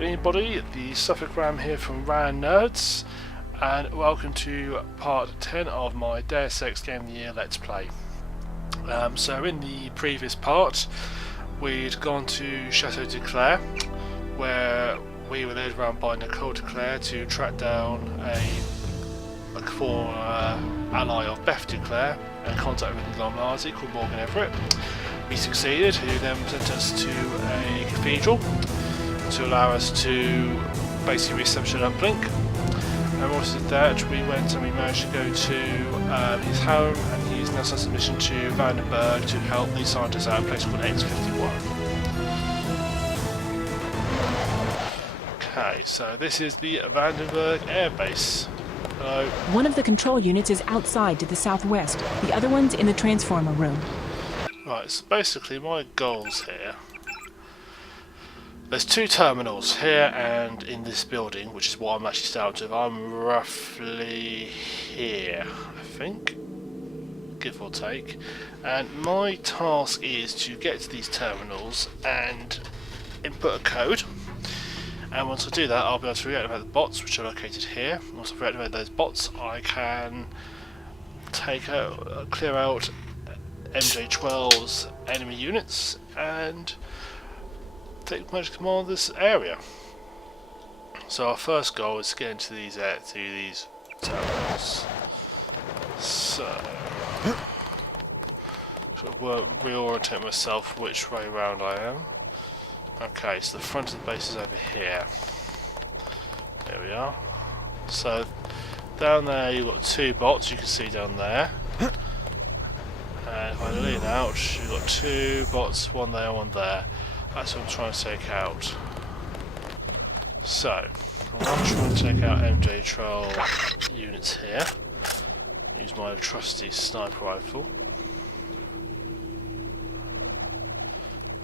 Good anybody, the Suffolk Ram here from Ran Nerds, and welcome to part 10 of my Deus Ex Game of the Year Let's Play. So in the previous part, we'd gone to Chateau de Claire, where we were led around by Nicole de Claire to track down a former ally of Beth de Claire and contact with the Illuminati called Morgan Everett. We succeeded, who then sent us to a cathedral to allow us to basically establish an uplink. And once we did that, we went and we managed to go to his home, and he's now sent a mission to Vanderberg to help the scientists out at a place called X51. Okay, so this is the Vanderberg Air Base. Hello. One of the control units is outside to the southwest, the other one's in the transformer room. Right, so basically my goals here. There's two terminals here and in this building, which is what I'm actually starting to. I'm roughly here, I think, give or take. And my task is to get to these terminals and input a code. And once I do that, I'll be able to reactivate the bots, which are located here. Once I've reactivated those bots, I can clear out MJ12's enemy units and take much command of this area. So our first goal is to get into these terminals. So reorientate myself which way round I am. Okay, so the front of the base is over here. There we are. So down there you've got two bots, you can see down there. And if I lean out, you've got two bots, one there, one there. That's what I'm trying to take out. So, I'm going to try and take out MJ12 units here. Use my trusty sniper rifle.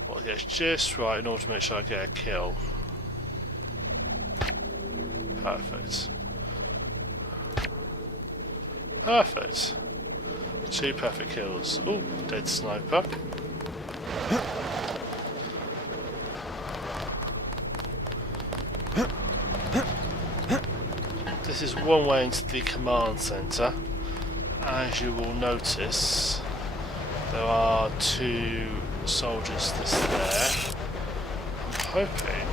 Well, it gets just right in order to make sure I get a kill. Perfect. Perfect. Two perfect kills. Oh, dead sniper. This is one way into the command centre. As you will notice, there are two soldiers there. I'm hoping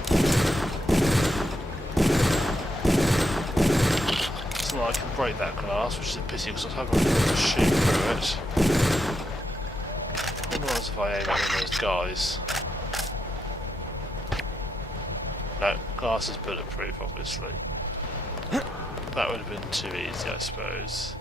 it's not I can break that glass, which is a pity because I was hoping I could shoot through it. I wonder if I aim at one of those guys. No, glass is bulletproof, obviously. That would have been too easy, I suppose.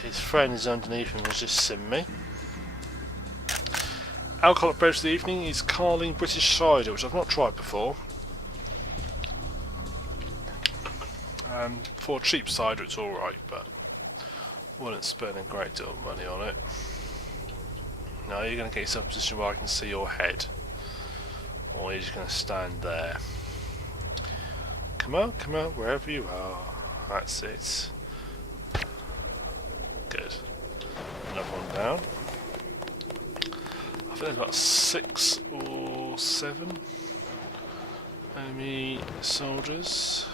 His friend is underneath him, has just seen me. Alcoholic beverage of the evening is Carling British cider, which I've not tried before. For cheap cider it's alright, but wouldn't spend a great deal of money on it. Now you're going to get yourself in a position where I can see your head, or you're just going to stand there. Come on, wherever you are. That's it. Good. Another one down. I think there's about 6 or 7 enemy soldiers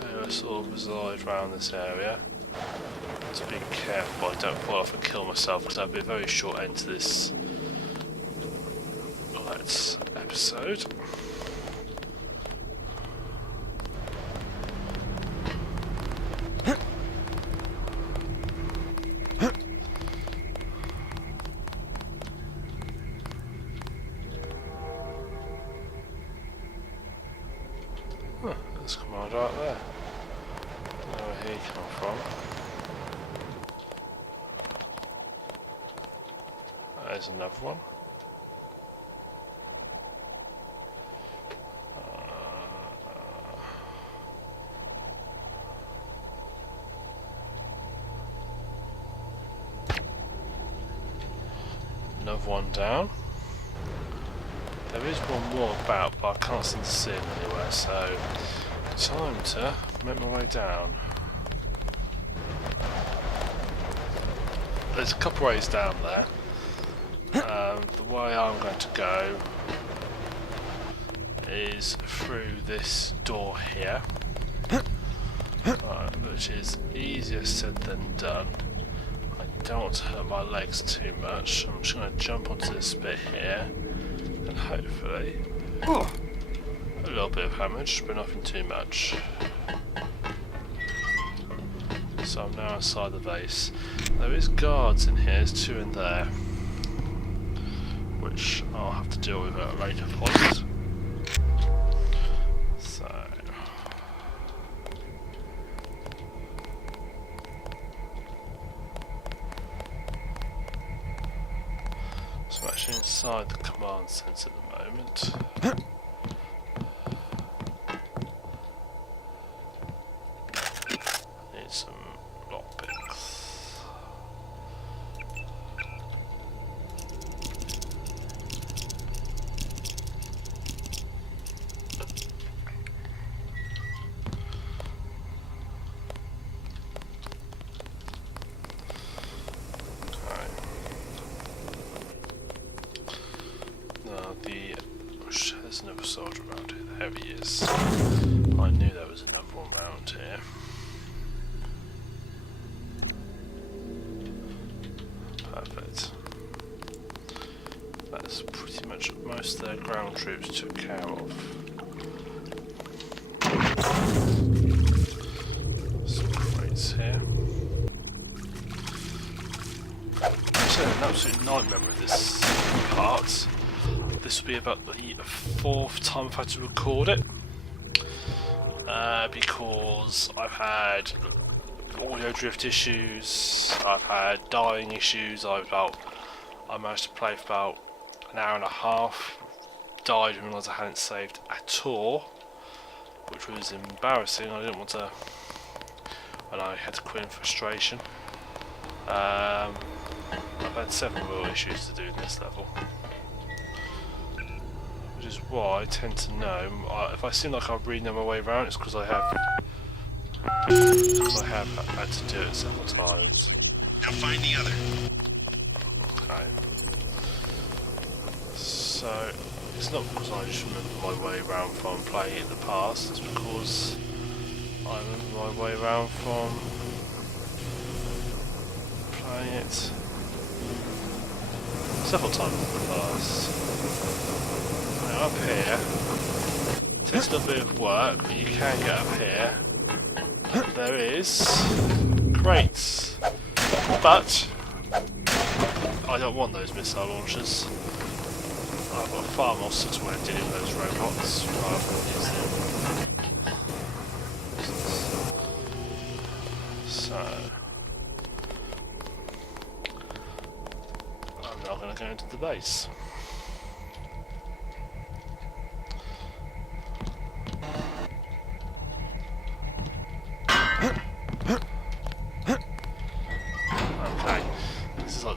who sort of reside around this area. To be careful I don't fall off and kill myself, because that'd be a very short end to this episode. Huh, there's a commander out there. Don't know where he came from. There's another one. Another one down. There is one more about, but I can't seem to see him anywhere, so time to make my way down. there's a couple ways down there. The way I'm going to go is through this door here, which is easier said than done. I don't want to hurt my legs too much. I'm just going to jump onto this bit here, and hopefully a little bit of damage, but nothing too much. So I'm now inside the base. There is guards in here, there's 2 in there, which I'll have to deal with at a later point. So I'm actually inside the command centre at the moment. Need some lockpicks. There's another soldier around here. There he is. I knew there was another one around here. Perfect. That's pretty much most of their ground troops took care of. Some crates here. It's an absolute nightmare with this part. This will be about the 4th time I've had to record it, because I've had audio drift issues, I've had dying issues, I managed to play for about an hour and a half, died and realised I hadn't saved at all, which was embarrassing. I didn't want to, and I had to quit in frustration. I've had several issues to do in this level. Which is why I tend to know, if I seem like I'm reading my way around, it's because I have had to do it several times. Now find the other. Okay. So, it's not because I just remember my way around from playing it in the past, it's because I remember my way around from playing it several times in the past. Up here, it takes a little bit of work, but you can get up here. There is crates, but I don't want those missile launchers. I've got far more subtle way of dealing with those robots rather than using them. So I'm not going to go into the base.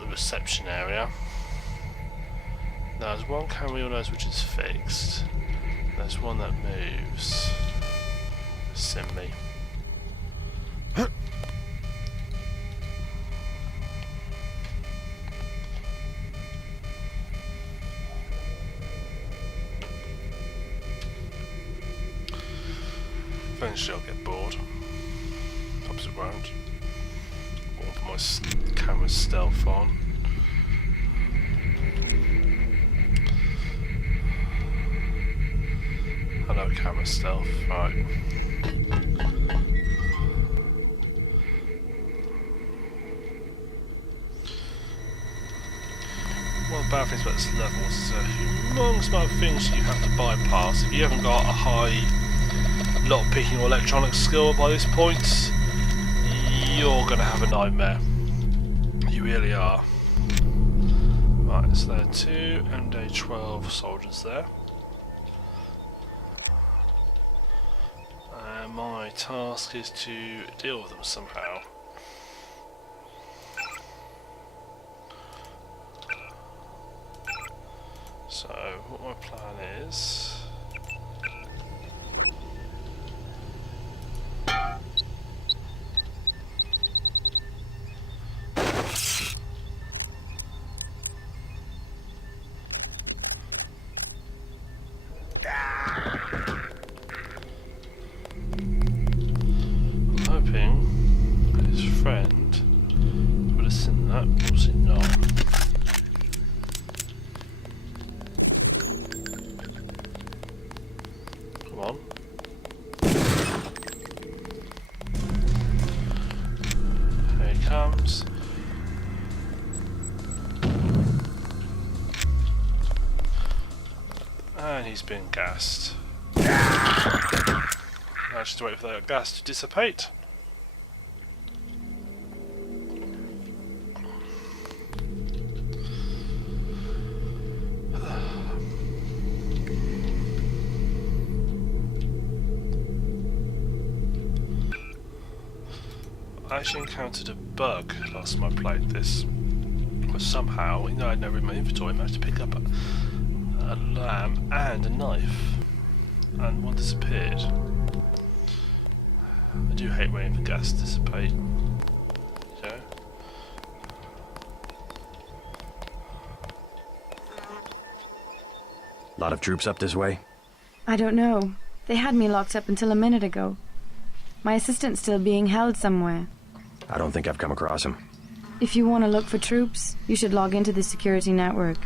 Reception area. Now there's one camera you'll notice which is fixed. There's one that moves. Sim me. Eventually I'll get bored. Perhaps it won't. Won't put my camera stealth on. Hello, camera stealth. Right. One of the bad things about this level is a humongous amount of things you have to bypass. If you haven't got a high lockpicking or electronic skill by this point, you're going to have a nightmare. You really are. Right, so there are 2 MD-12 soldiers there. And my task is to deal with them somehow. So, what my plan is... he's been gassed. Now just wait for that gas to dissipate. I actually encountered a bug last time I played this. But somehow, even though I had no room in my inventory, I managed to pick up a lamb and a knife. And one disappeared. I do hate waiting for gas to dissipate. So. Lot of troops up this way? I don't know. They had me locked up until a minute ago. My assistant's still being held somewhere. I don't think I've come across him. If you want to look for troops, you should log into the security network.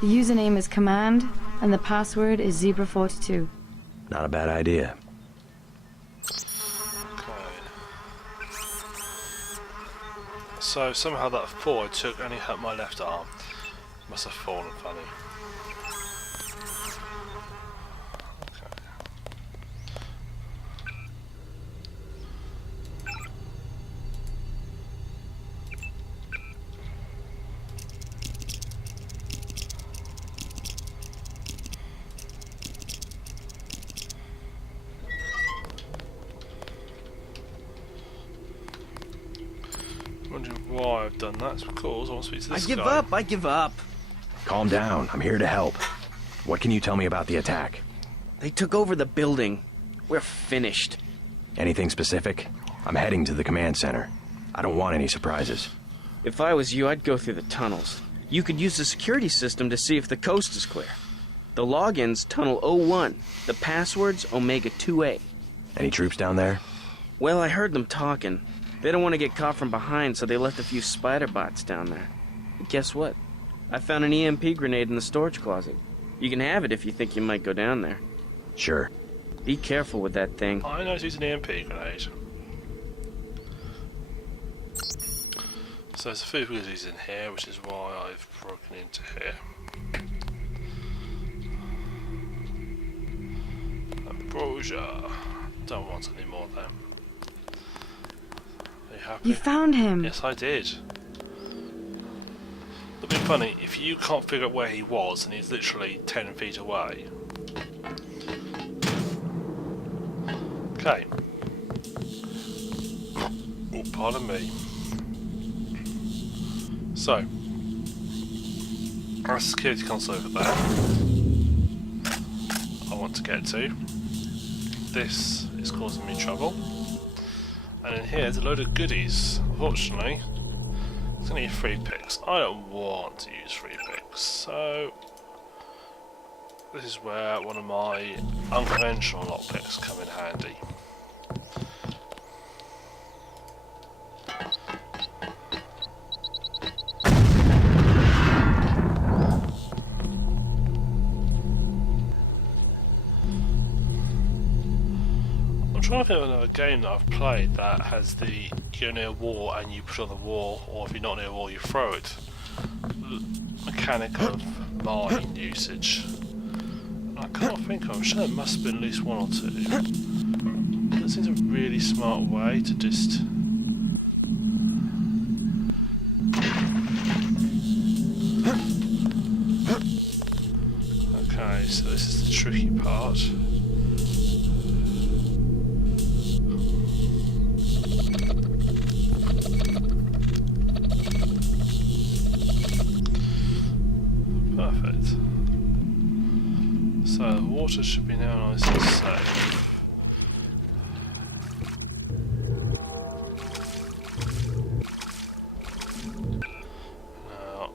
The username is Command, and the password is Zebra42. Not a bad idea. Okay. So somehow that fall I took only hurt my left arm. Must have fallen funny. Wondering why I've done that. It's because I want to speak to this guy. I give up. Calm down, I'm here to help. What can you tell me about the attack? They took over the building. We're finished. Anything specific? I'm heading to the command center. I don't want any surprises. If I was you, I'd go through the tunnels. You could use the security system to see if the coast is clear. The login's Tunnel 01. The password's Omega 2A. Any troops down there? Well, I heard them talking. They don't want to get caught from behind, so they left a few spider bots down there. But guess what? I found an EMP grenade in the storage closet. You can have it if you think you might go down there. Sure. Be careful with that thing. I know to use an EMP grenade. So there's a few goodies in here, which is why I've broken into here. Ambrosia. Don't want any more of them. Are you happy? You found him. Yes, I did. It'd be funny if you can't figure out where he was and he's literally 10 feet away. Okay. Oh, pardon me. So, our security console over there. I want to get to. This is causing me trouble. And in here, there's a load of goodies. Unfortunately, it's going to need free picks. I don't want to use free picks, so this is where one of my unconventional lockpicks come in handy. I'm trying to think of another game that I've played that has the you go near a wall and you put it on the wall, or if you're not near a wall you throw it. Mechanic of mine usage. I can't think of. I'm sure there must have been at least one or two. That seems a really smart way to just. Okay, so this is the tricky part. Perfect. So the water should be now nice and safe. Now,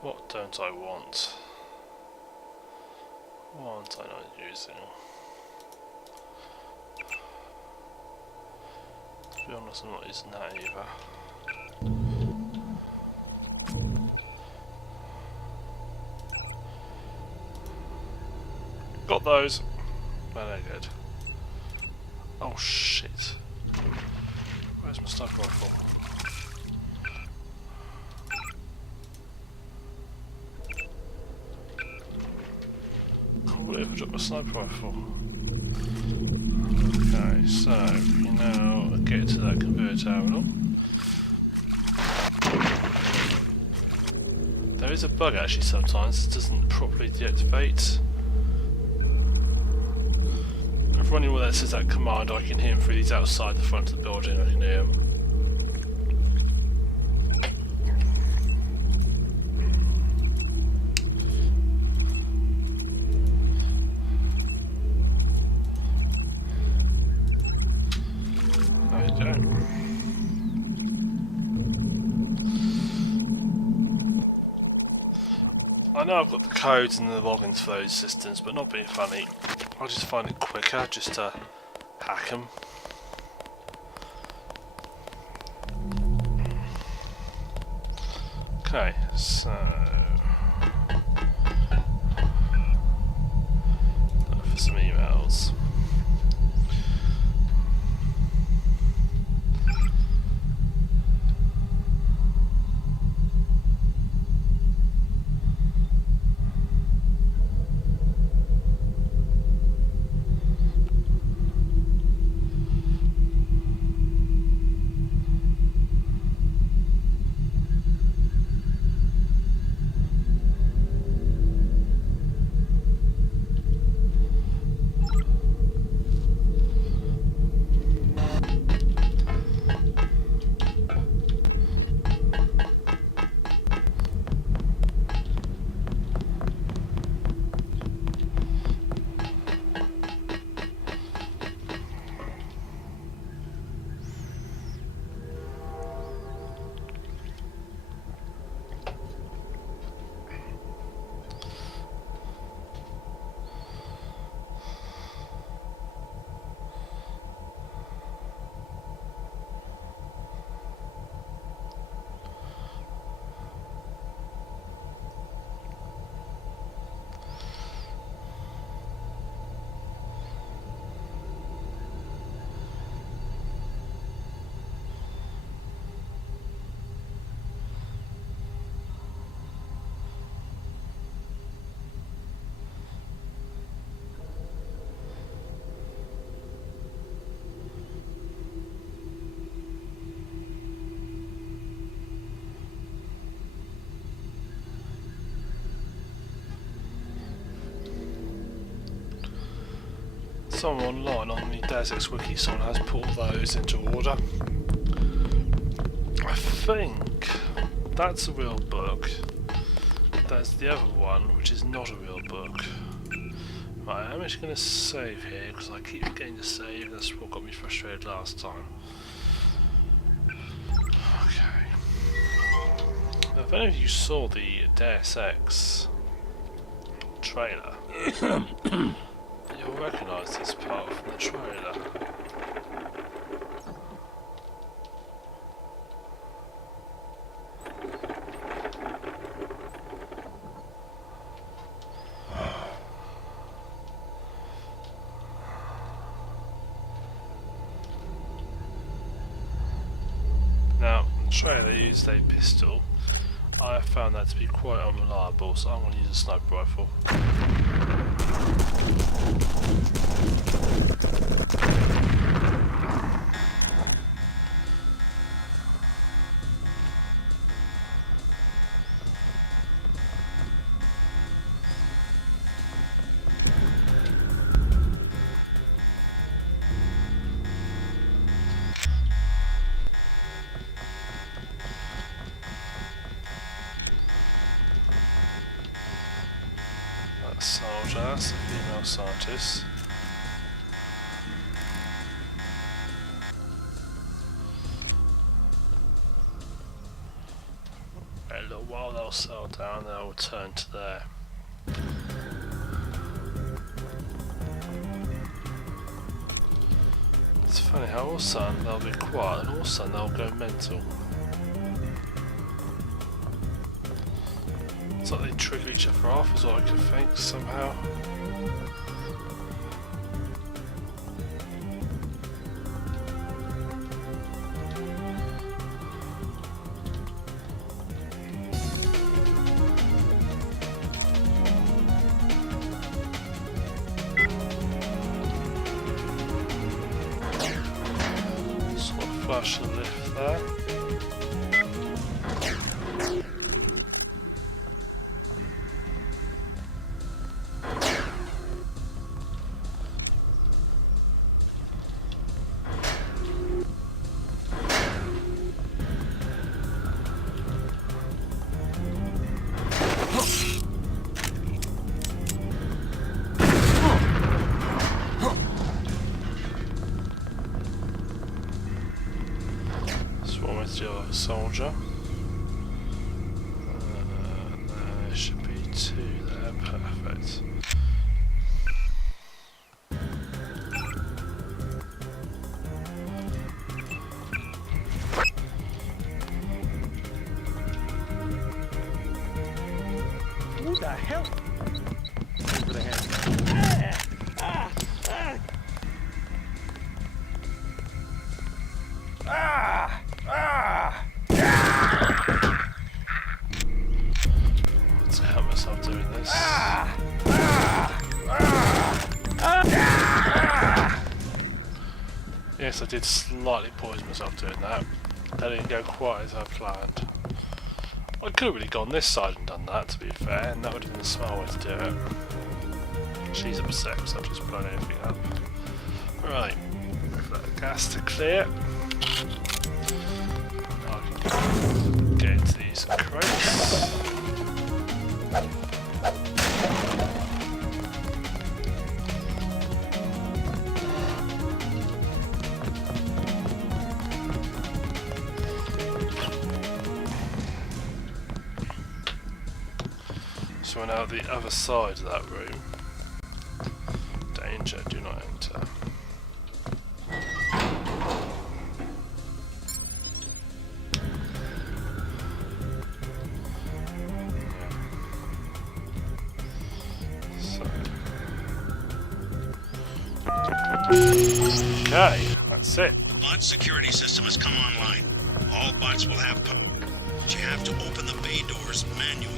what don't I want? What am I not using? To be honest, I'm not using that either. Got those. Well, they're good. Oh shit. Where's my sniper rifle? can't believe I dropped my sniper rifle. Okay, so you now get to that conveyor terminal. There is a bug actually sometimes, it doesn't properly deactivate. If running where that says that command, I can hear him through these outside the front of the building, I can hear him. I know I've got the codes and the logins for those systems, but not being funny, I just find it quicker just to hack them. Okay, so look for some emails. Someone online on the Deus Ex Wiki, someone has put those into order. I think that's a real book. There's the other one, which is not a real book. Right, I'm just going to save here because I keep forgetting to save. That's what got me frustrated last time. Okay. Now, if any of you saw the Deus Ex trailer, you'll recognise this part from the trailer. Now, the trailer used a pistol. I have found that to be quite unreliable, so I'm going to use a sniper rifle. Soldier, that's a female scientist. A little while they'll settle down, they'll return to there. It's funny how all of a sudden they'll be quiet and all of a sudden they'll go mental. It's like they trigger each other off, is what I can think, somehow. flush the lift there. Soldier. There should be 2 there, perfect. Who the hell? Over the head. To help myself doing this. Yes, I did slightly poison myself doing that. That didn't go quite as I planned. I could have really gone this side and done that, to be fair, and that would have been the smart way to do it. She's upset because I've just blown everything up. Right, wait for that gas to clear. Now I can get into these crates. So we're now at the other side of that room. Danger, do not enter. Okay, that's it. Bot security system has come online. All bots will have power. But you have to open the bay doors manually.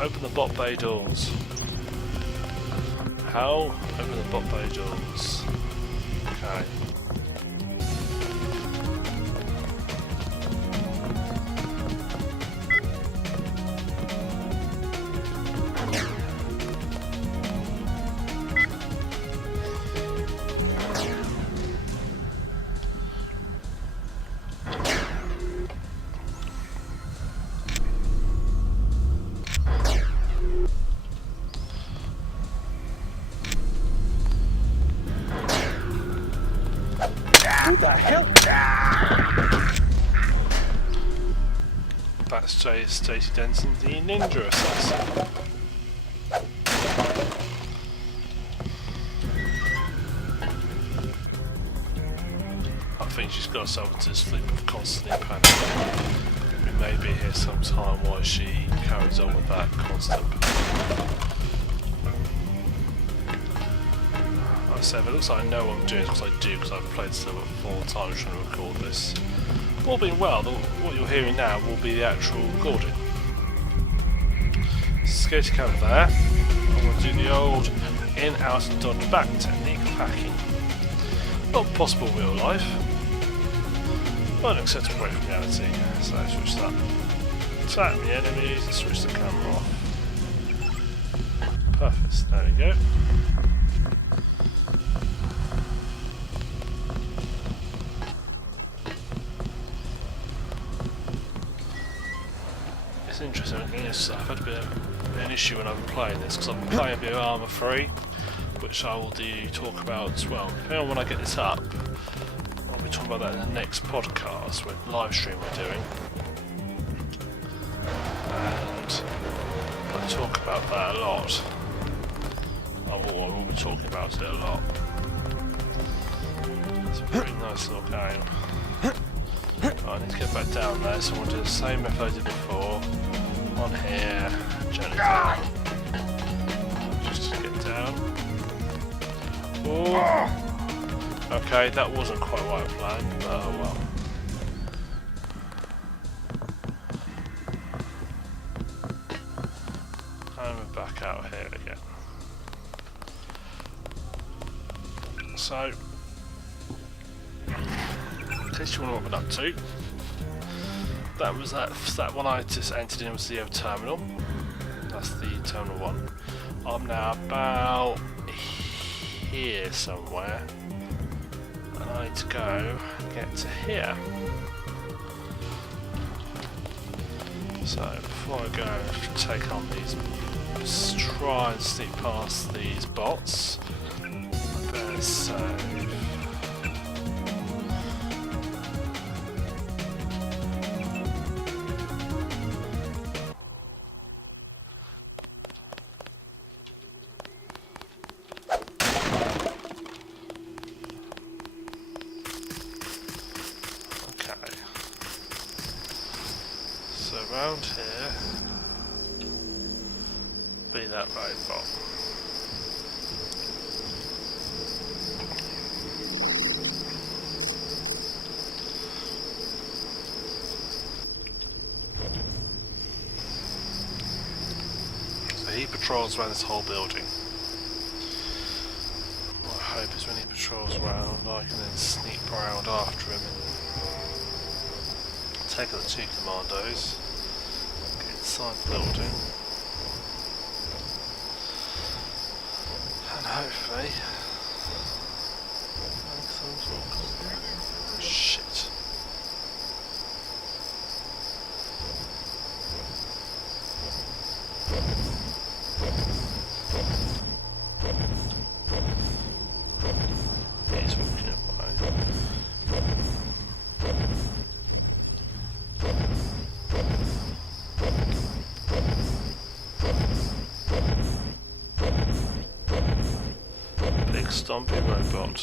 Open the bot bay doors. How? Open the bot bay doors. Okay. Who the hell? That's Stacey Denson, the ninja assassin. I think she's got herself into this loop of constantly panicking. We may be here sometime while she carries on with that constant. Like I said, it looks like I know what I'm doing because I do, because I've played this level 4 times trying to record this. All being well, what you're hearing now will be the actual recording. Security camera there. I'm going to do the old in, out and dodge back technique of hacking. Not possible in real life, but an acceptable way from reality. So switch that. Attack the enemies and switch the camera off. Perfect, there we go. It's interesting, I've had a bit of an issue when I've been playing this, because I've been playing a bit of Armour 3, which I will talk about as well. Depending on when I get this up, I'll be talking about that in the next podcast, with live stream we're doing. And I'll talk about that a lot. I will be talking about it a lot. It's a pretty nice little game. I need to get back down there, so I'm going to do the same method I did before. On here, gently down. Just to get down. Ooh. Okay, that wasn't quite what I planned, but oh well. And we're back out here again. So, case you wonder what I'm up to. That was that one I just entered in was the terminal. That's the terminal 1. I'm now about here somewhere. And I need to go and get to here. So before I go and take on these, let's try and sneak past these bots. I better save. Around here, be that robot. So he patrols around this whole building. What I hope is when he patrols around, I can then sneak around after him and take out the 2 commandos. Inside the building, and hopefully make some sort of shit. He's walking away. Stompy robot.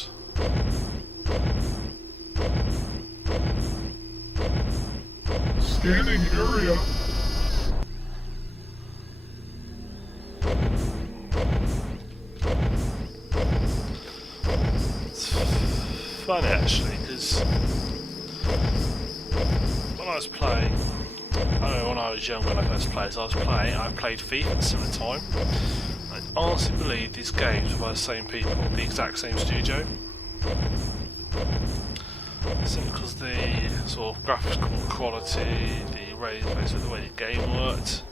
Scanning area. It's funny actually, because when I was playing, when I was young, when I first played, I played FIFA at a similar time. I honestly believe these games were by the same people, the exact same studio. Simply because the sort of graphical quality, the way the game worked.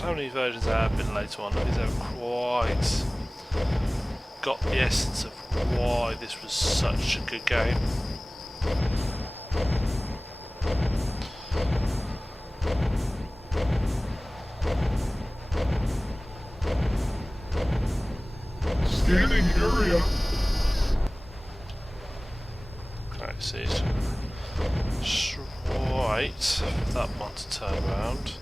How many versions there have been later on? Nobody's ever quite got the essence of why this was such a good game. Scanning area. Okay, so it's right for that one to turn around.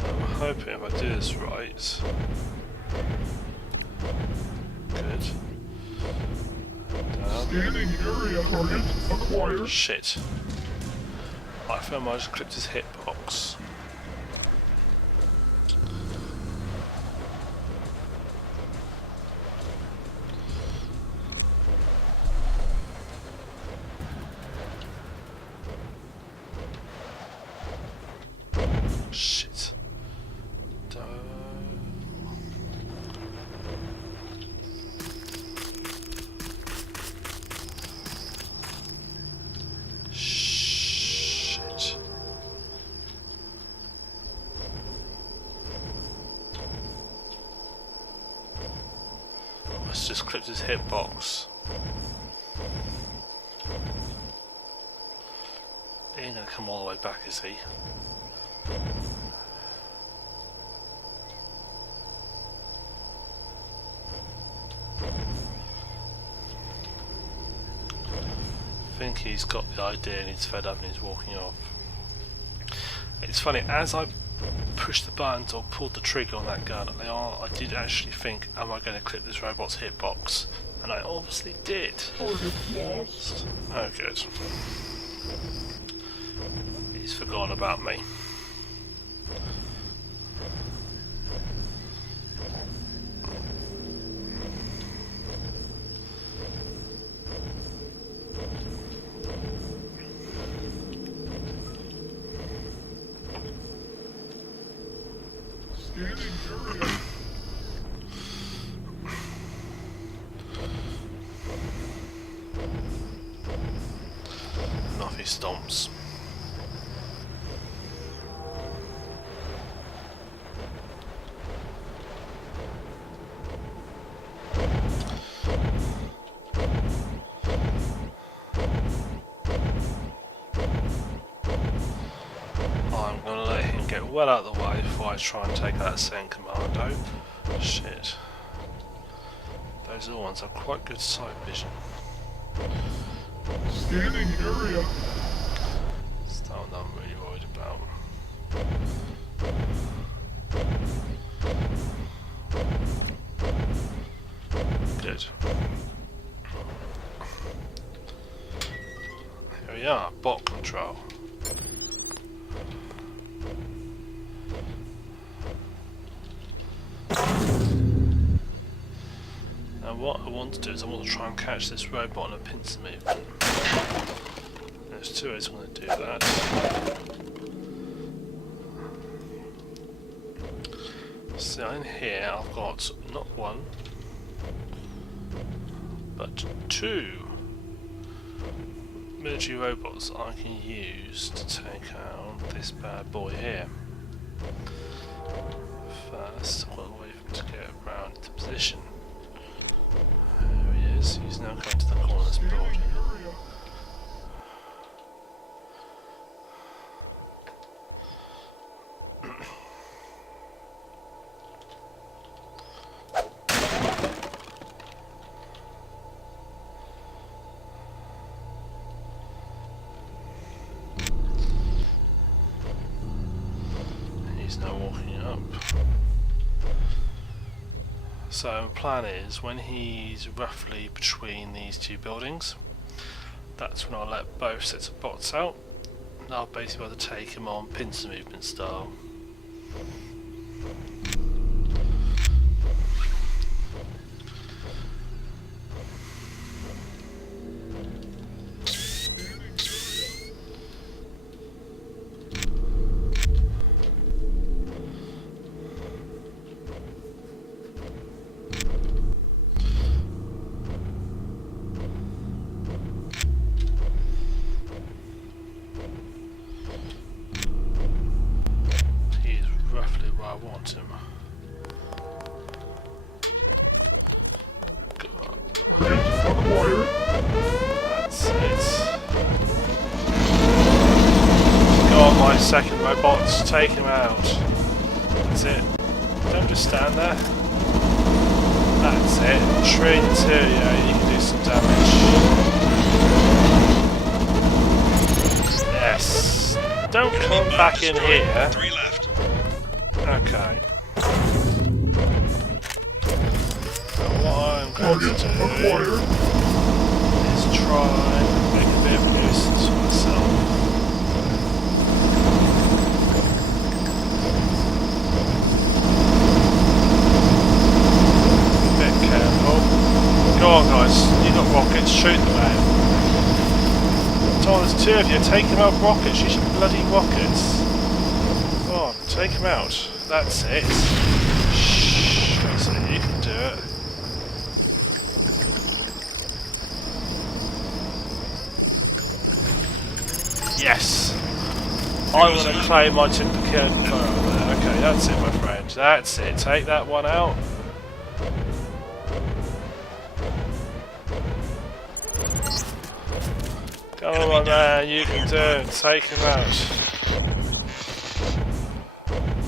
I'm hoping if I do this right. Good. Scanning area target acquired. Shit. I found I just clipped his hitbox. Shit. Shit. Let's just clip his hitbox. He ain't gonna come all the way back, is he? I think he's got the idea and he's fed up and he's walking off. It's funny, as I pushed the buttons or pulled the trigger on that gun, I did actually think, am I going to clip this robot's hitbox? And I obviously did. Oh, good. He's forgotten about me. And off he stomps. I'm gonna let him get well out of the way before I try and take that second commando. Shit. Those other ones have quite good sight vision. Scanning area. It's that one I'm really worried about. Good. Here we are, bot control. Now what I want to do is I want to try and catch this robot on a pincer movement. There's two ways I'm going to do that. So in here I've got not one, but two military robots I can use to take out this bad boy here. First, I've got to wait for him to get around into position. There he is, he's now coming to the corner of this building. He's now walking up. So the plan is, when he's roughly between these two buildings, that's when I'll let both sets of bots out, and I'll basically be able to take him on pincer movement style. I want him. That's it. Go on, my second robots, take him out. That's it. Don't just stand there. That's it. Trade interior, you can do some damage. Yes. Don't come back in here. 3 left. Okay. Now what I'm going to do is try and make a bit of a nuisance for myself. Be a bit careful. Go on guys, you got rockets, shoot them out. Tom, there's two of you, take them out with rockets, you should bloody rockets. Go on, take them out. That's it. Shh. That's it. You can do it. Yes. I want to claim my duplicate. Okay, that's it, my friend. That's it. Take that one out. Come on, man. You can do it. Take him out.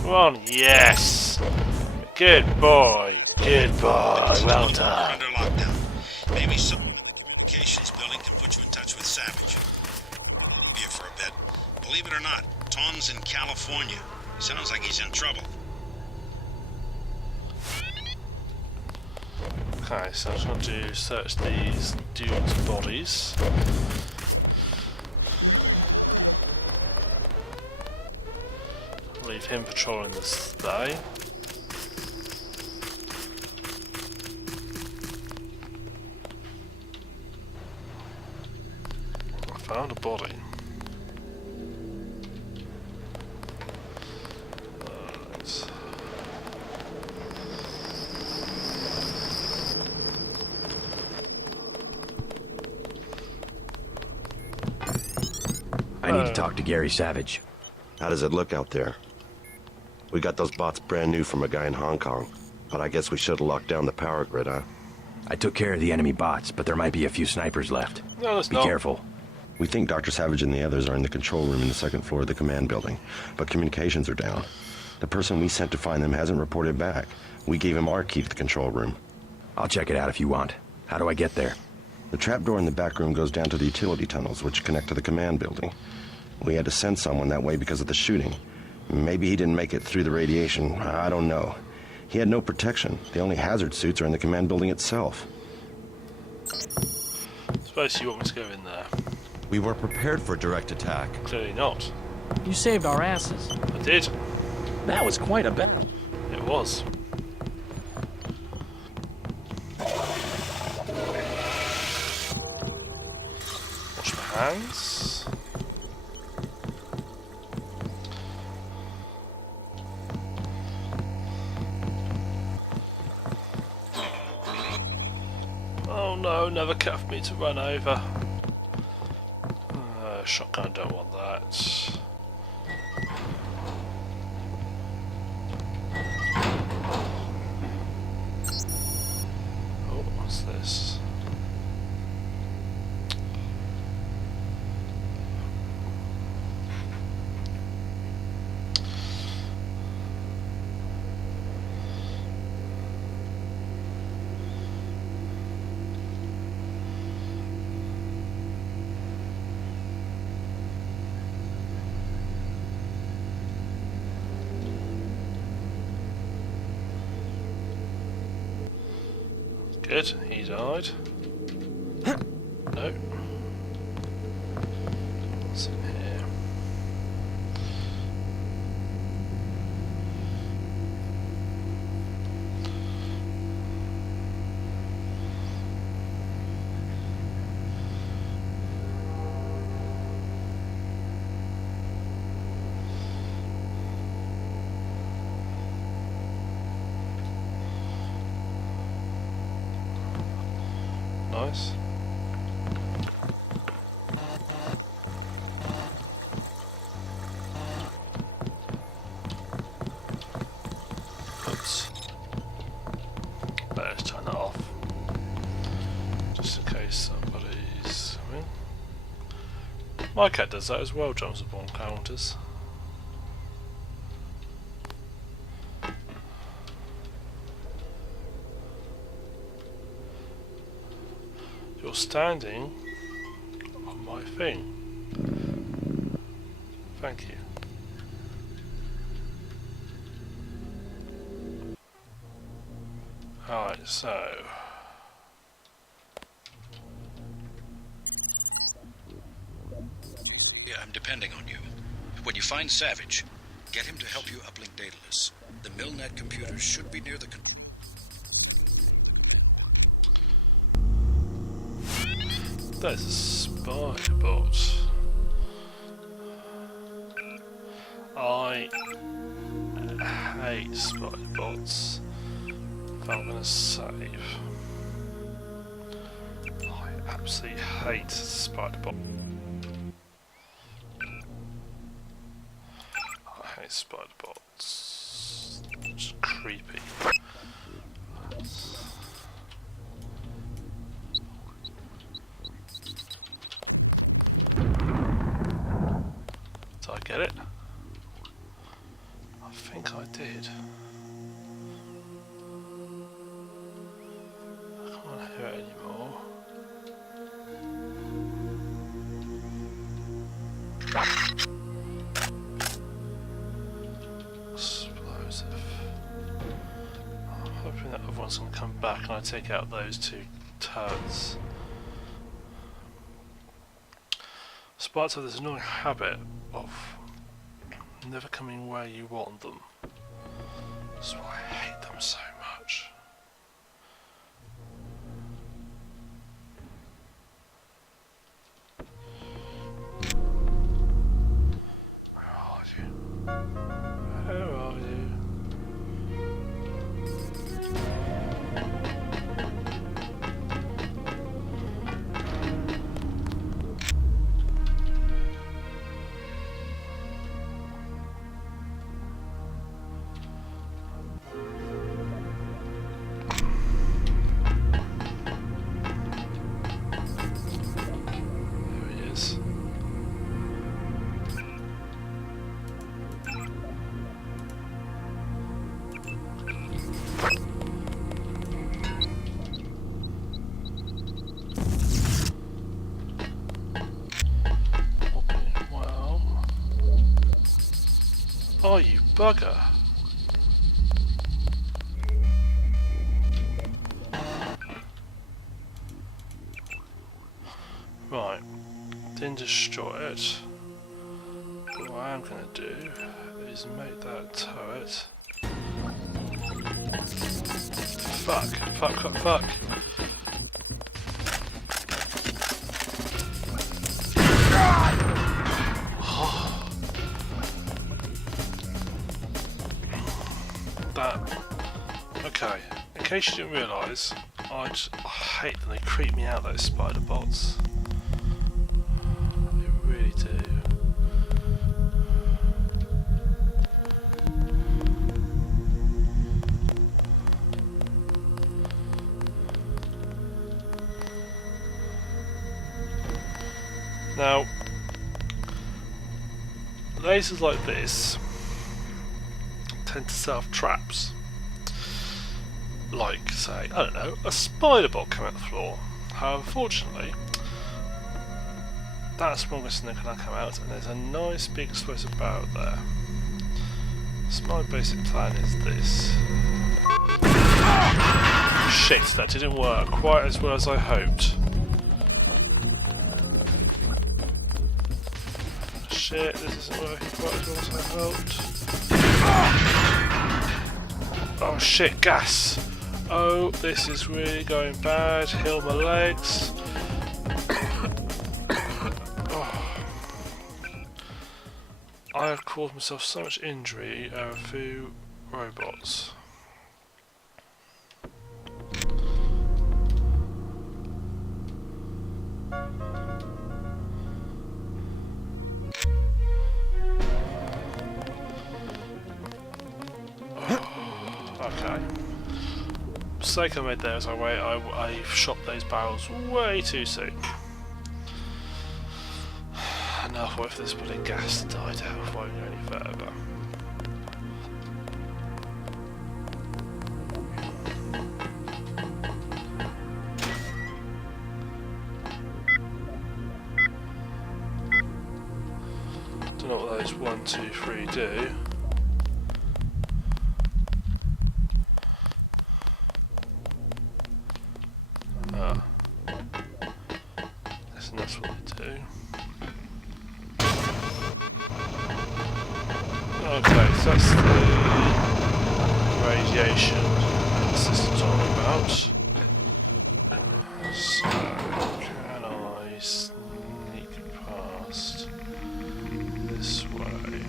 Come on, yes! Good boy, well done. Under lockdown. Maybe some communications building can put you in touch with Savage. Be it for a bit. Believe it or not, Tom's in California. Sounds like he's in trouble. Okay, so I'm just going to search these dudes' bodies. leave him patrolling this bay. I found a body. I need to talk to Gary Savage. How does it look out there? We got those bots brand new from a guy in Hong Kong, but I guess we should have locked down the power grid, huh? I took care of the enemy bots, but there might be a few snipers left. No, that's Be not. careful. We think Dr. Savage and the others are in the control room in the second floor of the command building, but communications are down. The person we sent to find them hasn't reported back. We gave him our key to the control room. I'll check it out if you want. How do I get there? The trapdoor in the back room goes down to the utility tunnels, which connect to the command building. We had to send someone that way because of the shooting. Maybe he didn't make it through the radiation. I don't know. He had no protection. The only hazard suits are in the command building itself. Suppose you want me to go in there. We were prepared for direct attack. Clearly not. You saved our asses. I did. That was quite a bet. It was. Wash my hands. Oh no, another cat for me to run over. Shotgun, don't want that. Oh, what's this? Good, he died. No. What's in here? Nice. Oops. Let's turn that off. Just in case somebody's coming. My cat does that as well, jumps upon counters. You're standing on my thing. Thank you. Alright, so... Yeah, I'm depending on you. When you find Savage, get him to help you uplink Daedalus. The Milnet computers should be near the... There's a spider bot. I hate spider bots. If I'm gonna save. I absolutely hate spider bot. I hate spider bots. It's creepy. Did I get it? I think I did. I can't hear it anymore. Explosive. I'm hoping that everyone's going to come back and I take out those two turrets. Spiders have this annoying habit of never coming where you want them. That's why I hate them so much. Where are you? Where are you? Oh, you bugger! Right, didn't destroy it. But what I am going to do is make that turret. Fuck! Fuck! Fuck! Fuck! Okay, in case you didn't realise, I hate that they creep me out, those spider bots. They really do. Now, lasers like this tend to set off traps. Like, say, I don't know, a spider bot coming out the floor. However, fortunately, that smallest thing cannot come out, and there's a nice big explosive barrel there. So my basic plan is this. Shit, that didn't work quite as well as I hoped. Shit, this isn't working quite as well as I hoped. Oh shit, gas! Oh, this is really going bad. Heal my legs. Oh. I have caused myself so much injury through robots. Okay. Mistake I made there is I shot those barrels way too soon. And now what if this bloody gas died out before I go any further? Don't know what those 1, 2, 3 do. That's what they do. Okay, so that's the radiation systems all about. So, can I sneak past this way?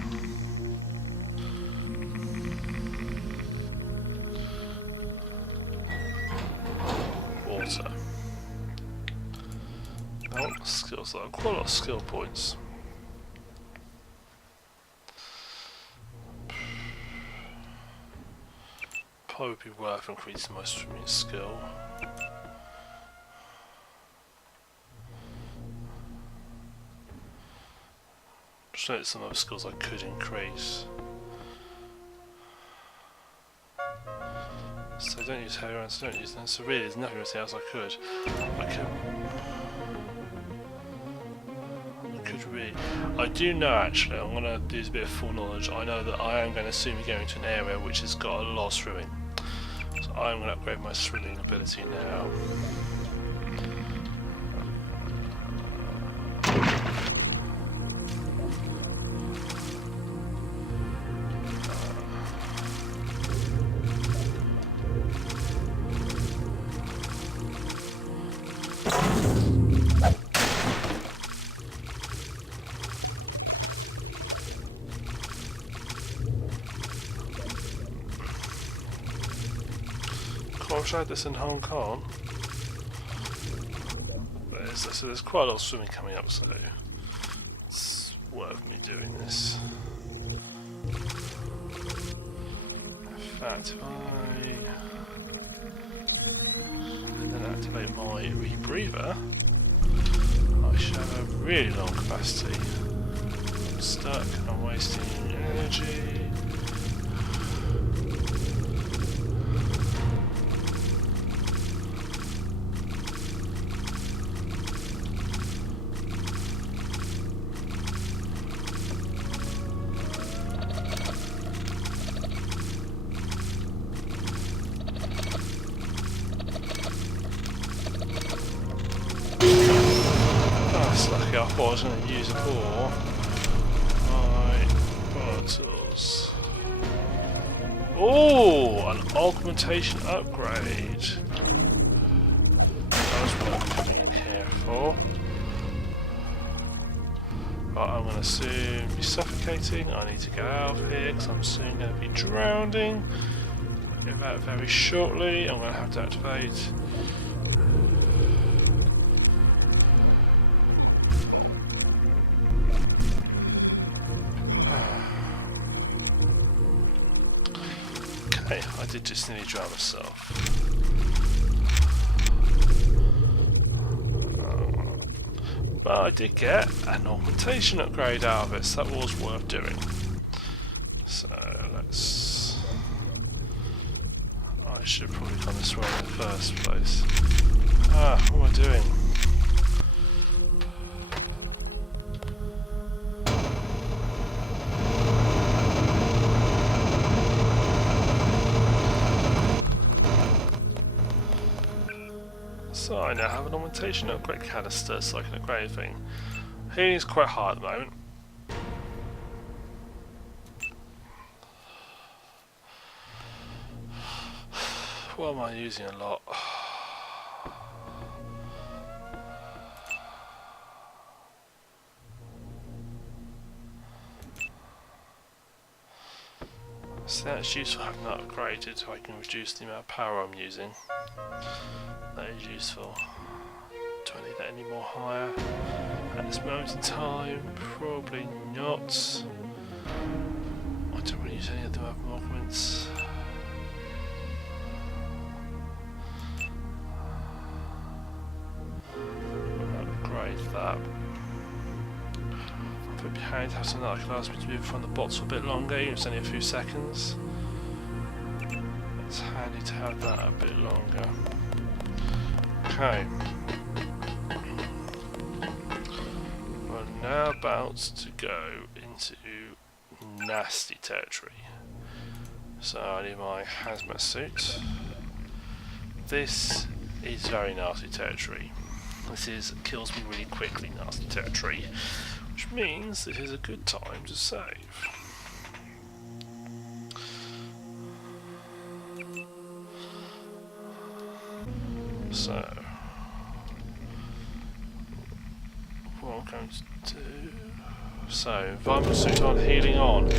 Water. Oh, skills though. Quite a lot of skill points. Probably would be worth increasing my swimming skill. Just noticed some other skills I could increase. So I don't use heavy rounds, so I don't use them. So really there's nothing else I could. I do know actually, I'm going to do a bit of full knowledge. I know that I am going to soon be going to an area which has got a lot of swimming. So I'm going to upgrade my swimming ability now. wish I had this in Hong Kong. There's quite a lot of swimming coming up, so it's worth me doing this. In fact, if I and then activate my rebreather, I should have a really long capacity. I'm stuck, I'm wasting energy. Lucky I thought I was going to use up all my bottles. Oh, an augmentation upgrade. That was what I'm coming in here for. Right, I'm going to soon be suffocating. I need to get out of here because I'm soon going to be drowning. I'll get out very shortly. I'm going to have to activate. I did just nearly drown myself. But I did get an augmentation upgrade out of it, so that was worth doing. So let's... I should have probably gone this way in the first place. What am I doing? So I now have an augmentation upgrade canister, so I can upgrade anything. Healing is quite hard at the moment. What am I using a lot? So that's useful having that upgraded so I can reduce the amount of power I'm using. That is useful. Do I need that any more higher? At this moment in time, probably not. I don't really use any of the other augments. Upgrade that. I'll put behind, have something that allows me to move from the bottle a bit longer, even if it's only a few seconds. It's handy to have that a bit longer. Okay. We're now about to go into nasty territory. So I need my hazmat suit. This is very nasty territory. This is kills me really quickly nasty territory, which means this is a good time to save. So, what I'm going to do... So, environmental suit on, healing on.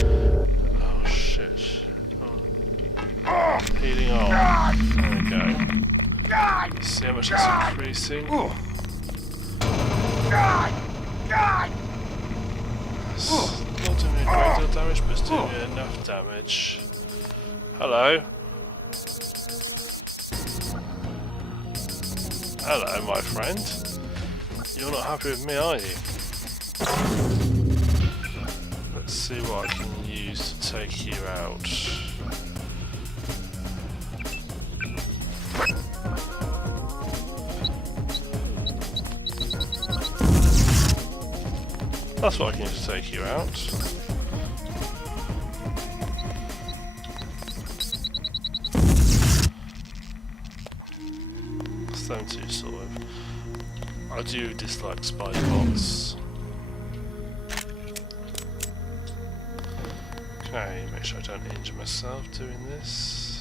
Oh shit. Oh. Healing on. There we go. See how much that's increasing. It's not doing me a great deal of damage, but it's doing me enough damage. Hello. Hello, my friend. You're not happy with me, are you? Let's see what I can use to take you out. That's what I can use to take you out. Them two sort of. I do dislike spider bots. Okay, make sure I don't injure myself doing this.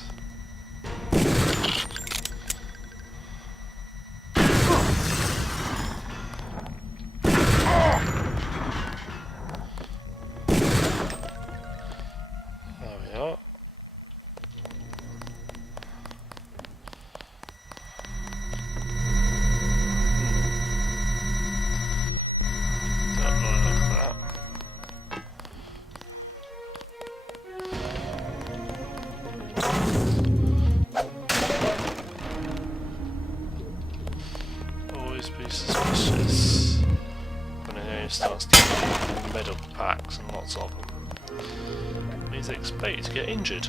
There we are. always be suspicious when an area starts to get metal packs and lots of them. These expect you to get injured.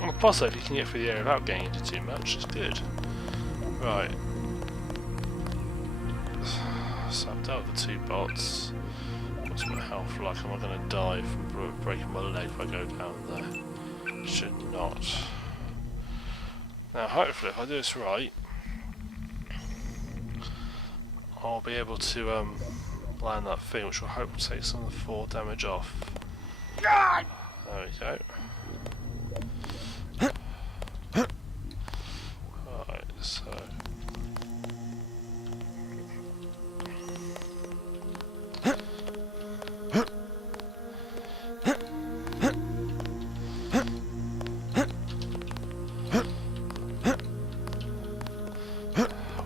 And plus, if you can get through the area without getting injured too much, it's good. Right. So I've dealt with the 2 bots. What's my health like? Am I going to die from breaking my leg if I go down there? Should not. Now, hopefully, if I do this right, I'll be able to land that thing, which will hopefully take some of the 4 damage off. There we go. Right, so.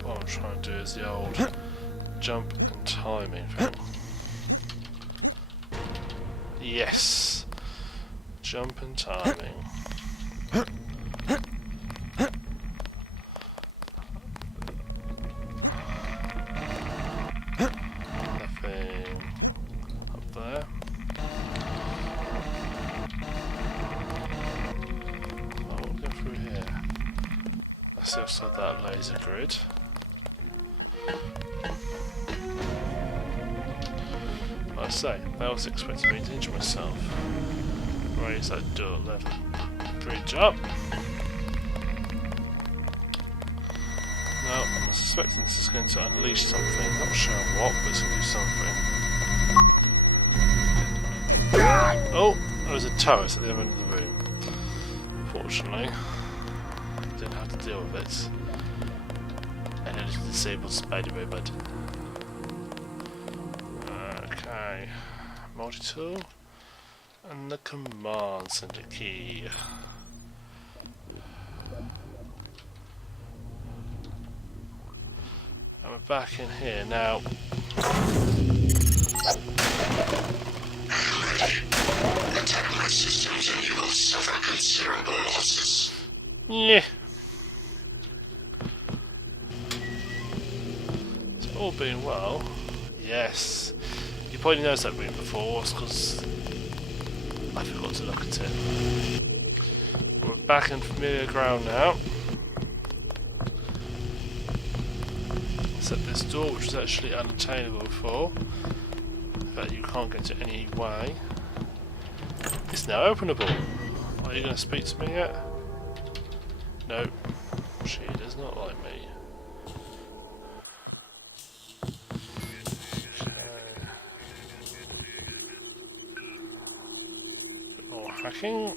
What I'm trying to do is the old jump and timing thing. Yes! Jump and timing. Nothing up there. Oh, we'll go through here. Let's see outside that laser grid. Like I say, I was expecting me to injure myself. Raise that door level. Bridge up. Now, I'm suspecting this is going to unleash something. Not sure what, but it's going to do something. Oh, there was a turret at the other end of the room. Fortunately, I didn't have to deal with it. And it is a disabled spider robot. Okay, multi-tool. And the command center key. And we're back in here now. Attack my systems and you will suffer considerable losses. Yeah. It's all been well. Yes. You probably noticed that room before, it's because I forgot to look at it. We're back in familiar ground now. Except this door, which was actually unattainable before, that you can't get to any way, is now openable. Are you going to speak to me yet? No, she does not like me. More hacking.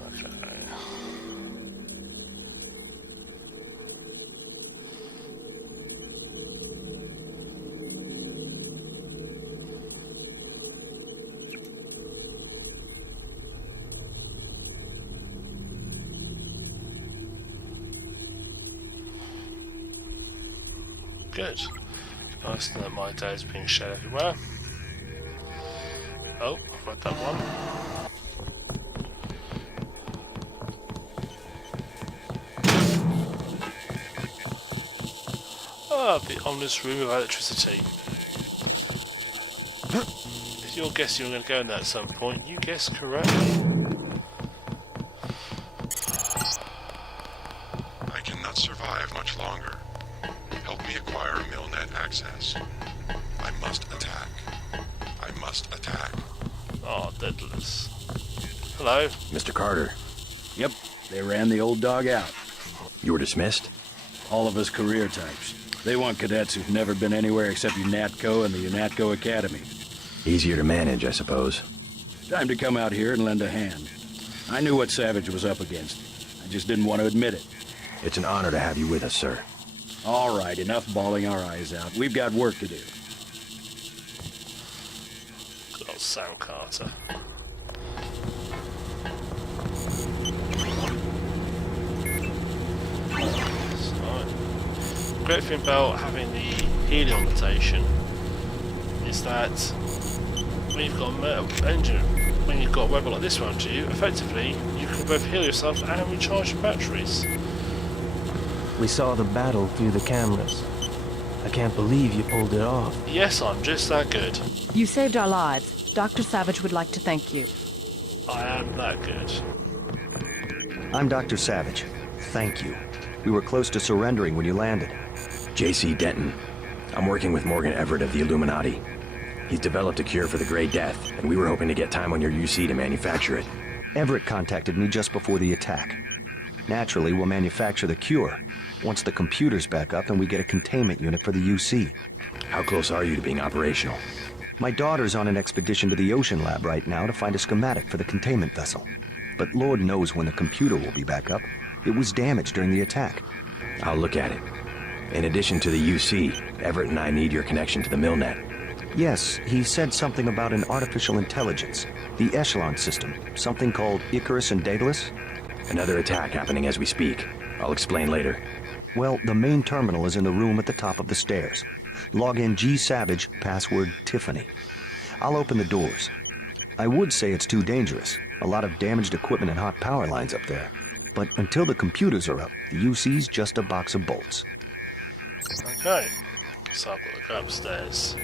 Okay. Good. Nice to know that my day is being shared everywhere. Oh, I've read that one. Ah, the ominous room of electricity. If you're guessing you're going to go in there at some point, you guessed correctly. I cannot survive much longer. Help me acquire MillNet access. I must attack. I must attack. Oh, Daedalus. Hello. Mr. Carter, Yep, they ran the old dog out. you were dismissed? All of us career types. They want cadets who've never been anywhere except UNATCO and the UNATCO Academy. Easier to manage, I suppose. Time to come out here and lend a hand. I knew what Savage was up against. I just didn't want to admit it. It's an honor to have you with us, sir. All right, enough bawling our eyes out. We've got work to do. Good old Sam Carter. So, great thing about having the helium rotation is that when you've got a engine, when you've got a weapon like this around you, effectively you can can both heal yourself and recharge your batteries. We saw the battle through the cameras. I can't believe you pulled it off. Yes, I'm just that good. You saved our lives. Dr. Savage would like to thank you. I am that good. I'm Dr. Savage. Thank you. We were close to surrendering when you landed. J.C. Denton. I'm working with Morgan Everett of the Illuminati. He's developed a cure for the Grey Death, and we were hoping to get time on your UC to manufacture it. Everett contacted me just before the attack. Naturally, we'll manufacture the cure once the computer's back up and we get a containment unit for the UC. How close are you to being operational? My daughter's on an expedition to the Ocean Lab right now to find a schematic for the containment vessel. But Lord knows when the computer will be back up. It was damaged during the attack. I'll look at it. In addition to the UC, Everett and I need your connection to the Milnet. Yes, he said something about an artificial intelligence. The Echelon system. Something called Icarus and Daedalus. Another attack happening as we speak. I'll explain later. Well, the main terminal is in the room at the top of the stairs. Log in G Savage, password Tiffiany. I'll open the doors. I would say it's too dangerous. A lot of damaged equipment and hot power lines up there. But until the computers are up, the UC's just a box of bolts. Okay, so I've got to go upstairs.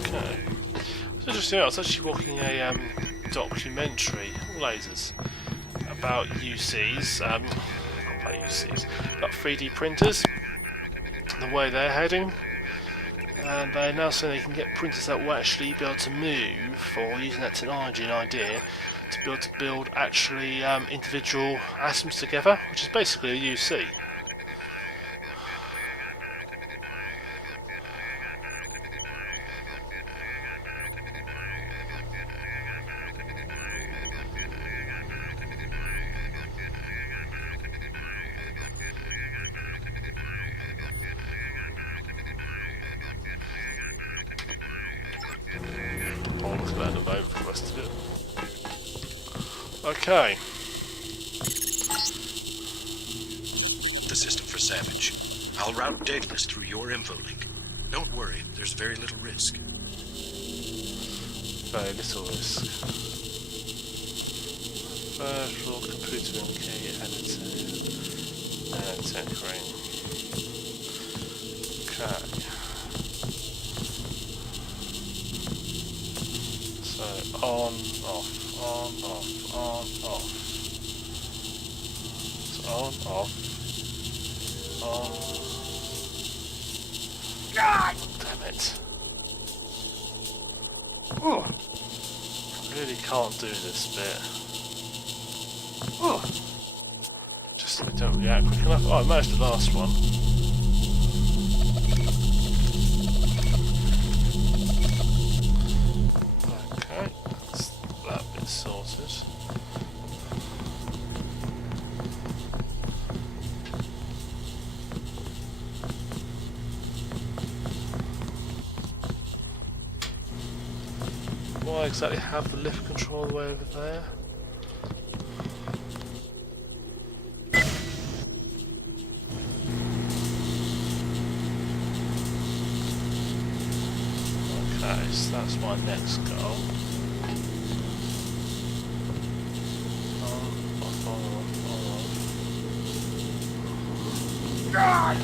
Okay. So just I was actually watching a documentary, lasers, about UCs, about 3D printers, the way they're heading, and they're now saying they can get printers that will actually be able to move, or using that technology and idea, to be able to build actually individual atoms together, which is basically a UC. Okay. The system for Savage. I'll route Daedalus through your info link. Don't worry, there's very little risk. Very little risk. Virtual computer and key editing and tinkering. Okay. So on, off, on, off, on, off. So on, off, on. God damn it. Oh. I really can't do this bit. Oh. Just so they don't react quick enough. Oh, I managed the last one. Okay, that's that bit sorted. Why exactly have the lift control all the way over there? Okay, so that's my next goal. God!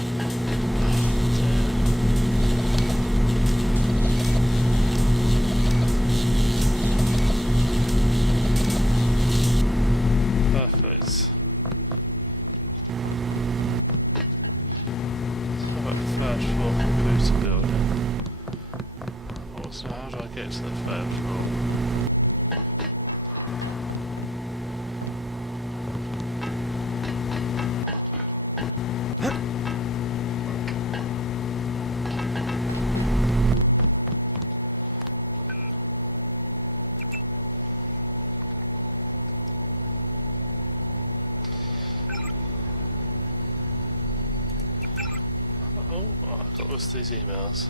Oh, I got all these emails.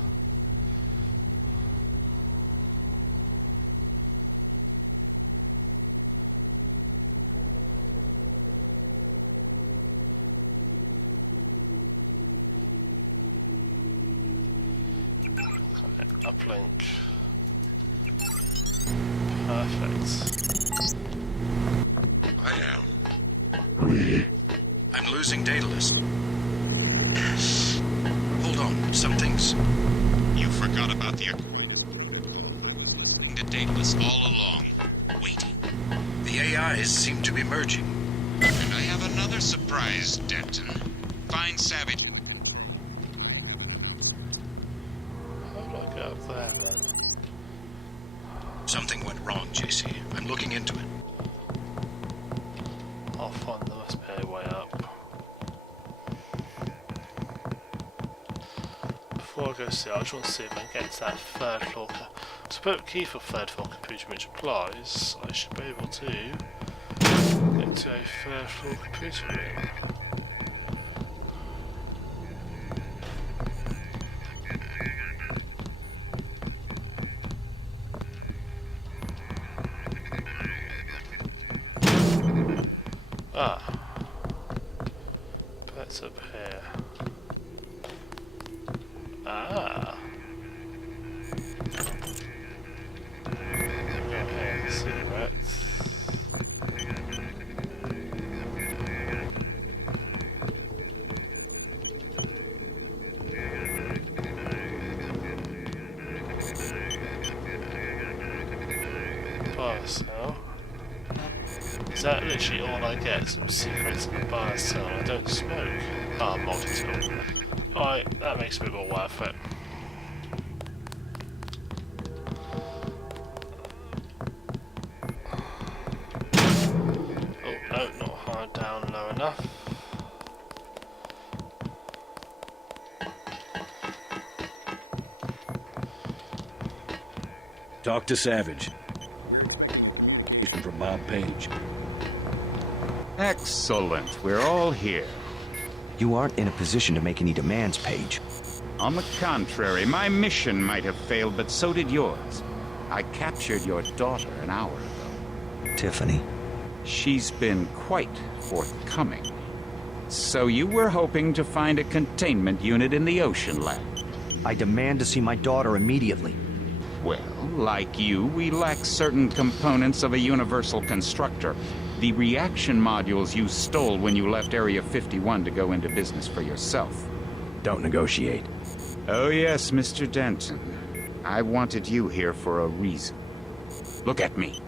Okay, uplink. Perfect. I am. I'm losing data list. Hold on, some things. You forgot about the Daedalus all along, waiting. The AIs seem to be merging. And I have another surprise, Denton. Find Savage. How do I get up there then? Something went wrong, JC. I'm looking into it. I'll find there must be a way up. Before I go see, I just want to see if I can get to that third floor. To put a key for third floor computer which applies, I should be able to get to a third floor computer room. Ah, that's up here. Ah. Okay, cigarettes. Bar cell. Is that literally all I get? Some cigarettes in the bar cell? I don't smoke. Ah, multi-tool. Alright, that makes it a bit more worth it. Oh, no, not high down low enough. Talk to Savage. From Bob Page. Excellent. We're all here. You aren't in a position to make any demands, Page. On the contrary, my mission might have failed, but so did yours. I captured your daughter an hour ago. Tiffiany. She's been quite forthcoming. So you were hoping to find a containment unit in the Ocean Lab? I demand to see my daughter immediately. Well, like you, we lack certain components of a universal constructor. The reaction modules you stole when you left Area 51 to go into business for yourself. Don't negotiate. Oh yes, Mr. Denton. I wanted you here for a reason. Look at me.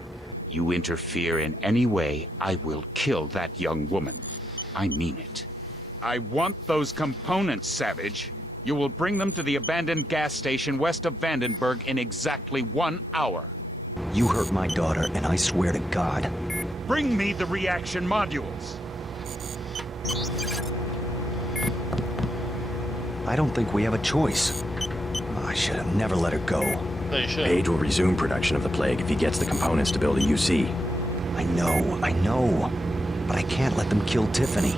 You interfere in any way, I will kill that young woman. I mean it. I want those components, Savage. You will bring them to the abandoned gas station west of Vandenberg in exactly 1 hour. You hurt my daughter, and I swear to God. Bring me the reaction modules. I don't think we have a choice. I should have never let her go. No, you should. Page will resume production of the Plague if he gets the components to build a UC. I know. But I can't let them kill Tiffiany.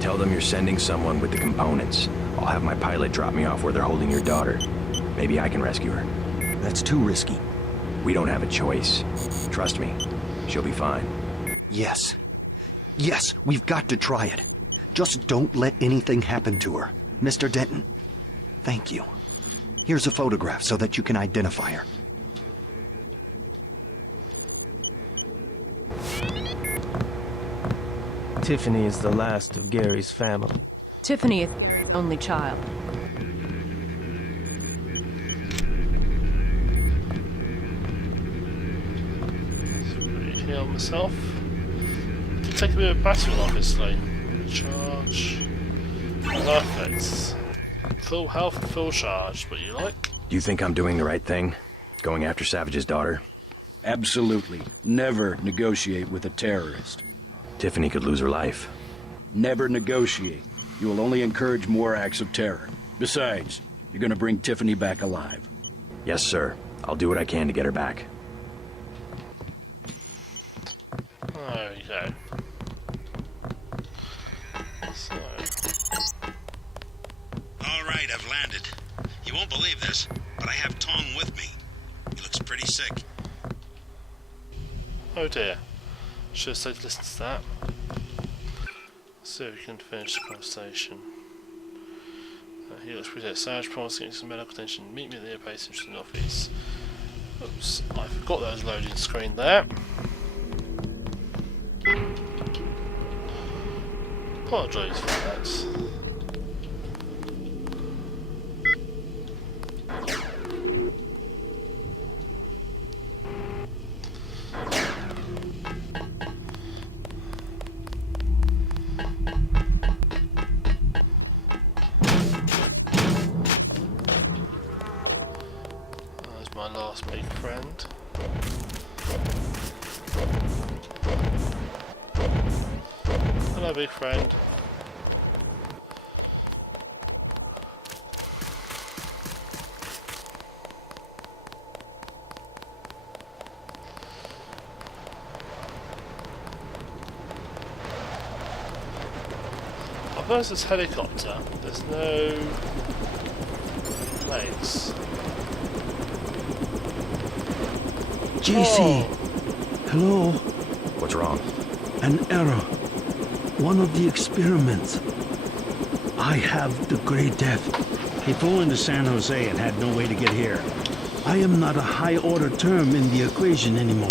Tell them you're sending someone with the components. I'll have my pilot drop me off where they're holding your daughter. Maybe I can rescue her. That's too risky. We don't have a choice. Trust me, she'll be fine. Yes, we've got to try it. Just don't let anything happen to her. Mr. Denton, thank you. Here's a photograph so that you can identify her. Tiffiany is the last of Gary's family. Tiffiany, only child. Heal myself. Take a bit of battery, obviously. Charge. Perfect. Full health, full charge. What you like? Do you think I'm doing the right thing? Going after Savage's daughter? Absolutely. Never negotiate with a terrorist. Tiffiany could lose her life. Never negotiate. You will only encourage more acts of terror. Besides, you're gonna bring Tiffiany back alive. Yes, sir. I'll do what I can to get her back. There we go. So. Alright, I've landed. You won't believe this, but I have Tong with me. He looks pretty sick. Oh dear. Should have stayed to listen to that. So we can finish the conversation. He looks pretty sick. Savage promising some medical attention. Meet me at the base in the office. Oops, I forgot there was a loading screen there. Apologise for that. There's my last big friend. Hello, big friend. There's this helicopter. There's no legs. JC! Hello? What's wrong? An error. One of the experiments. I have the Grey Death. He flew into San Jose and had no way to get here. I am not a high-order term in the equation anymore.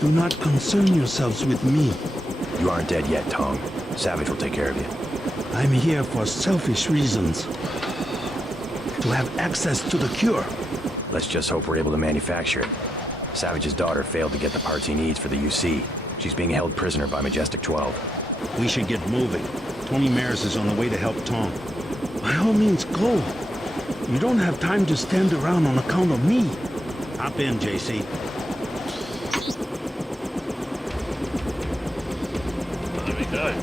Do not concern yourselves with me. You aren't dead yet, Tong. Savage will take care of you. I'm here for selfish reasons. To have access to the cure. Let's just hope we're able to manufacture it. Savage's daughter failed to get the parts he needs for the UC. She's being held prisoner by Majestic 12. We should get moving. Tony Maris is on the way to help Tom. By all means, go. You don't have time to stand around on account of me. Hop in, JC. There we go.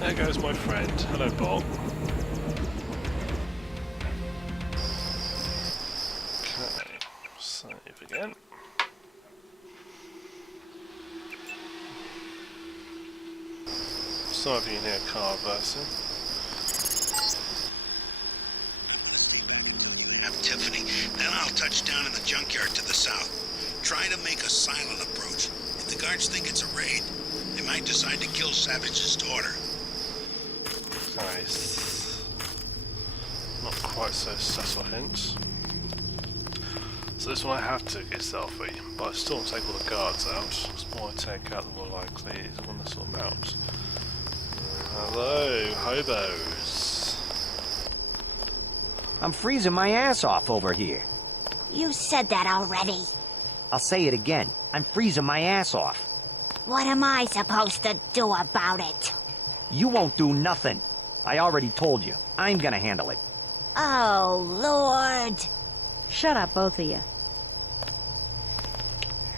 There goes my friend. Hello, Bob. Okay, save again. Sorry if you can hear a car bursting. Tiffiany, then I'll touch down in the junkyard to the south. Try to make a silent approach. If the guards think it's a raid, they might decide to kill Savage's daughter. Nice. Not quite so subtle hints. So this one I have to get selfie, but I still want to take all the guards out. The more I take out, the more likely it is I want to sort them out. Hello, hobos. I'm freezing my ass off over here. You said that already. I'll say it again. I'm freezing my ass off. What am I supposed to do about it? You won't do nothing. I already told you. I'm gonna handle it. Oh, Lord. Shut up, both of you.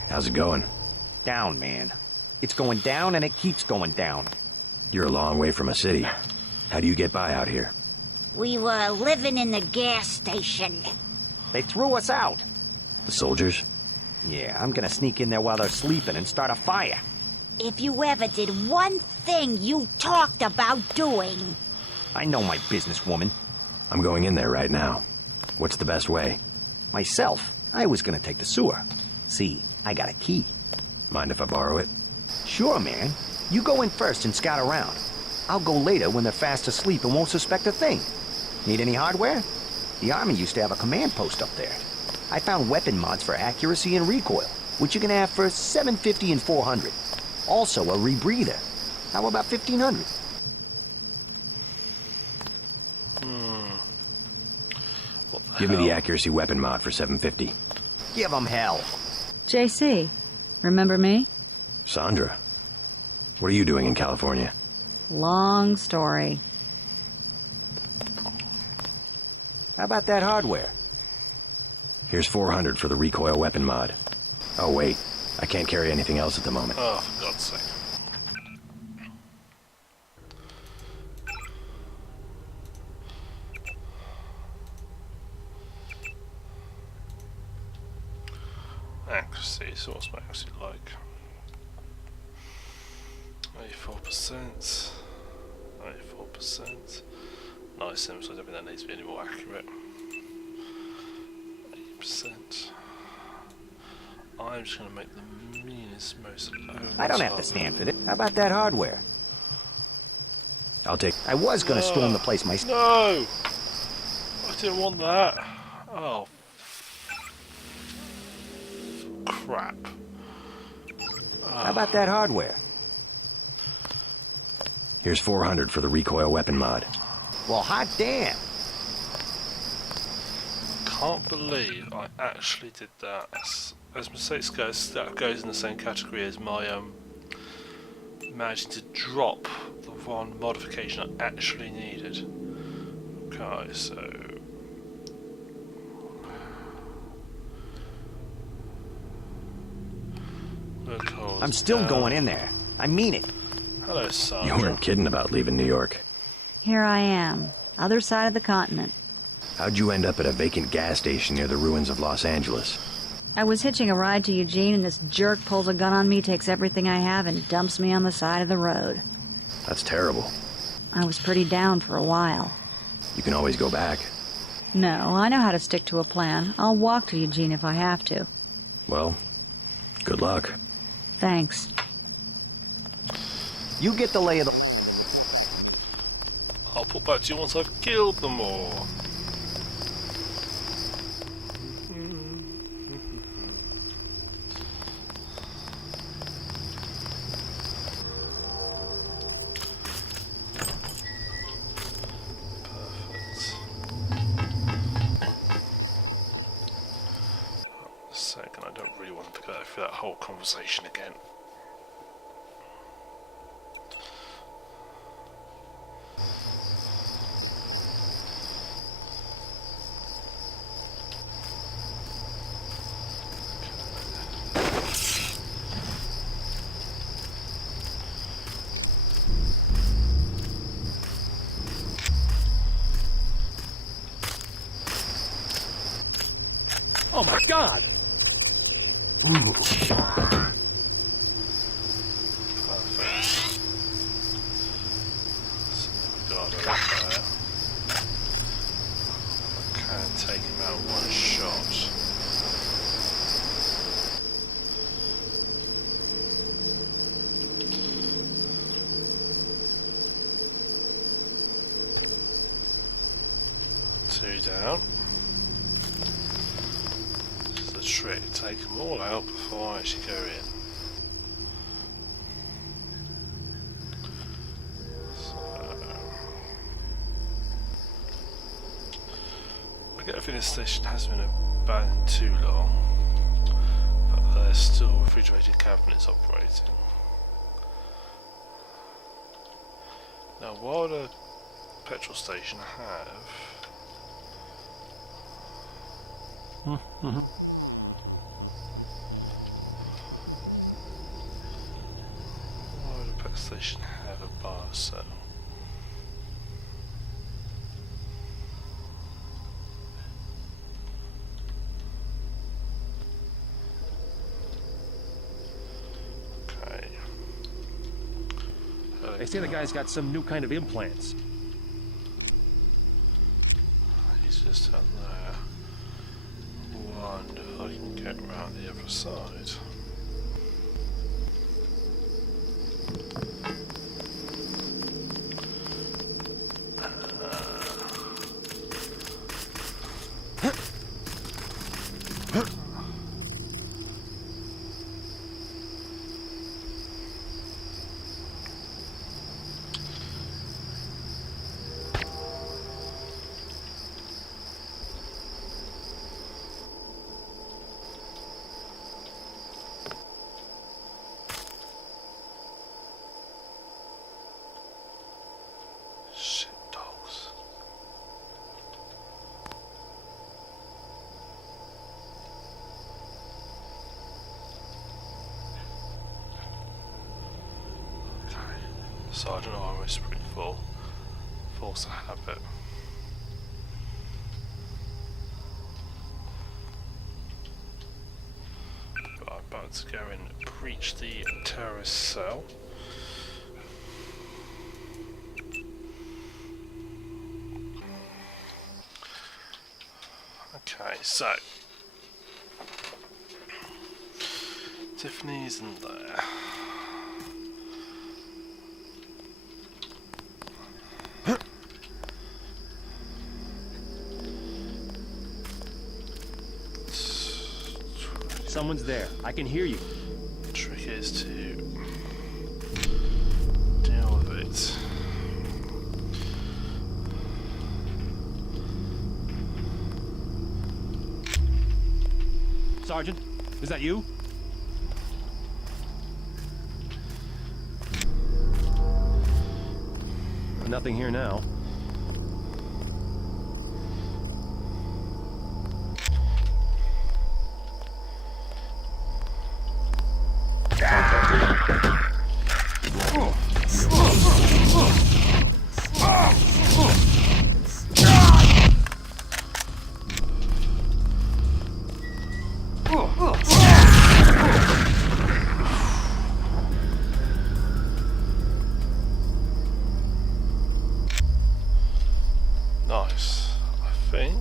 How's it going? Down, man. It's going down and it keeps going down. You're a long way from a city. How do you get by out here? We were living in the gas station. They threw us out. The soldiers? Yeah, I'm gonna sneak in there while they're sleeping and start a fire. If you ever did one thing you talked about doing. I know my business, woman. I'm going in there right now. What's the best way? Myself. I was gonna take the sewer. See, I got a key. Mind if I borrow it? Sure, man. You go in first and scout around. I'll go later when they're fast asleep and won't suspect a thing. Need any hardware? The Army used to have a command post up there. I found weapon mods for accuracy and recoil, which you can have for $750 and $400. Also a rebreather. How about $1,500? Give me the accuracy weapon mod for $750. Give them hell. JC, remember me? Sandra, what are you doing in California? Long story. How about that hardware? Here's $400 for the recoil weapon mod. Oh wait, I can't carry anything else at the moment. Oh, for God's sake. Accuracy, so what's my accuracy like? 84%. 94%. Nice, so I don't think that needs to be any more accurate. 100%. I'm just going to make the meanest, most... I don't have to stand for this. How about that hardware? I'll take... I was gonna storm the place myself. No! I didn't want that. Oh. Crap. How about that hardware? Here's 400 for the recoil weapon mod. Well, hot damn. Can't believe I actually did that. As mistakes goes, that goes in the same category as my managing to drop the one modification I actually needed. Okay, so I'm still going in there. I mean it. Hello, Sergeant. You weren't kidding about leaving New York. Here I am, other side of the continent. How'd you end up at a vacant gas station near the ruins of Los Angeles? I was hitching a ride to Eugene and this jerk pulls a gun on me, takes everything I have, and dumps me on the side of the road. That's terrible. I was pretty down for a while. You can always go back. No, I know how to stick to a plan. I'll walk to Eugene if I have to. Well, good luck. Thanks. You get the lay of the... I'll put back to you once I've killed them all. Second, I don't really want to go through that whole conversation again. Oh my God! Perfect. So we got it up there. I can take him out one shot. Two down. Trick, take them all out before I actually go in. So, I get a feeling this station hasn't been abandoned too long, but there's still refrigerated cabinets operating. Now, what would a petrol station have? Station have a bar cell. Okay. They say the guy's got some new kind of implants. He's just out there. Wonder if I can get around the other side. Sergeant almost pretty full. Force a habit. But I'm about to go and breach the terrorist cell. Okay, so Tiffiany isn't there. Someone's there. I can hear you. The trick is to deal with it. Sergeant, is that you? Nothing here now. Nice. I think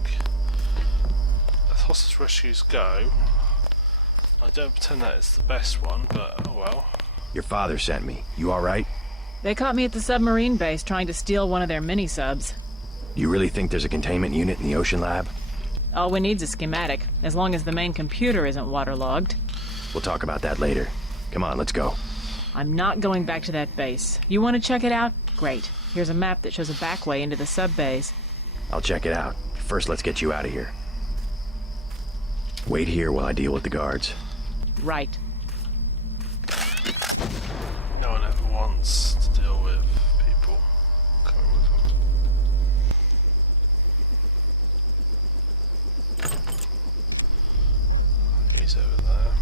as hostage rescues go, I don't pretend that it's the best one, but oh well. Your father sent me. You alright? They caught me at the submarine base trying to steal one of their mini-subs. You really think there's a containment unit in the ocean lab? All we need's a schematic, as long as the main computer isn't waterlogged. We'll talk about that later. Come on, let's go. I'm not going back to that base. You want to check it out? Great. Here's a map that shows a back way into the sub-base. I'll check it out. First, let's get you out of here. Wait here while I deal with the guards. Right. No one ever wants to deal with people coming with them. He's over there.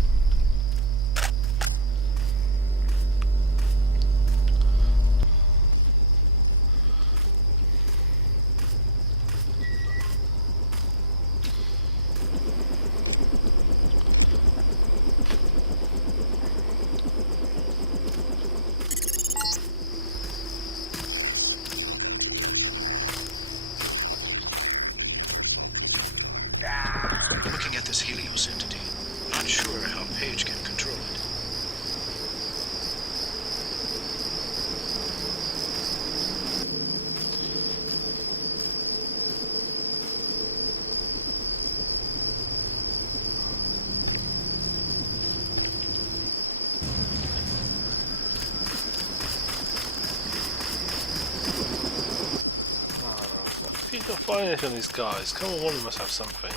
Looking at this Helios entity, not sure how Paige can control it. You don't find anything on these guys. Come on, one of them must have something.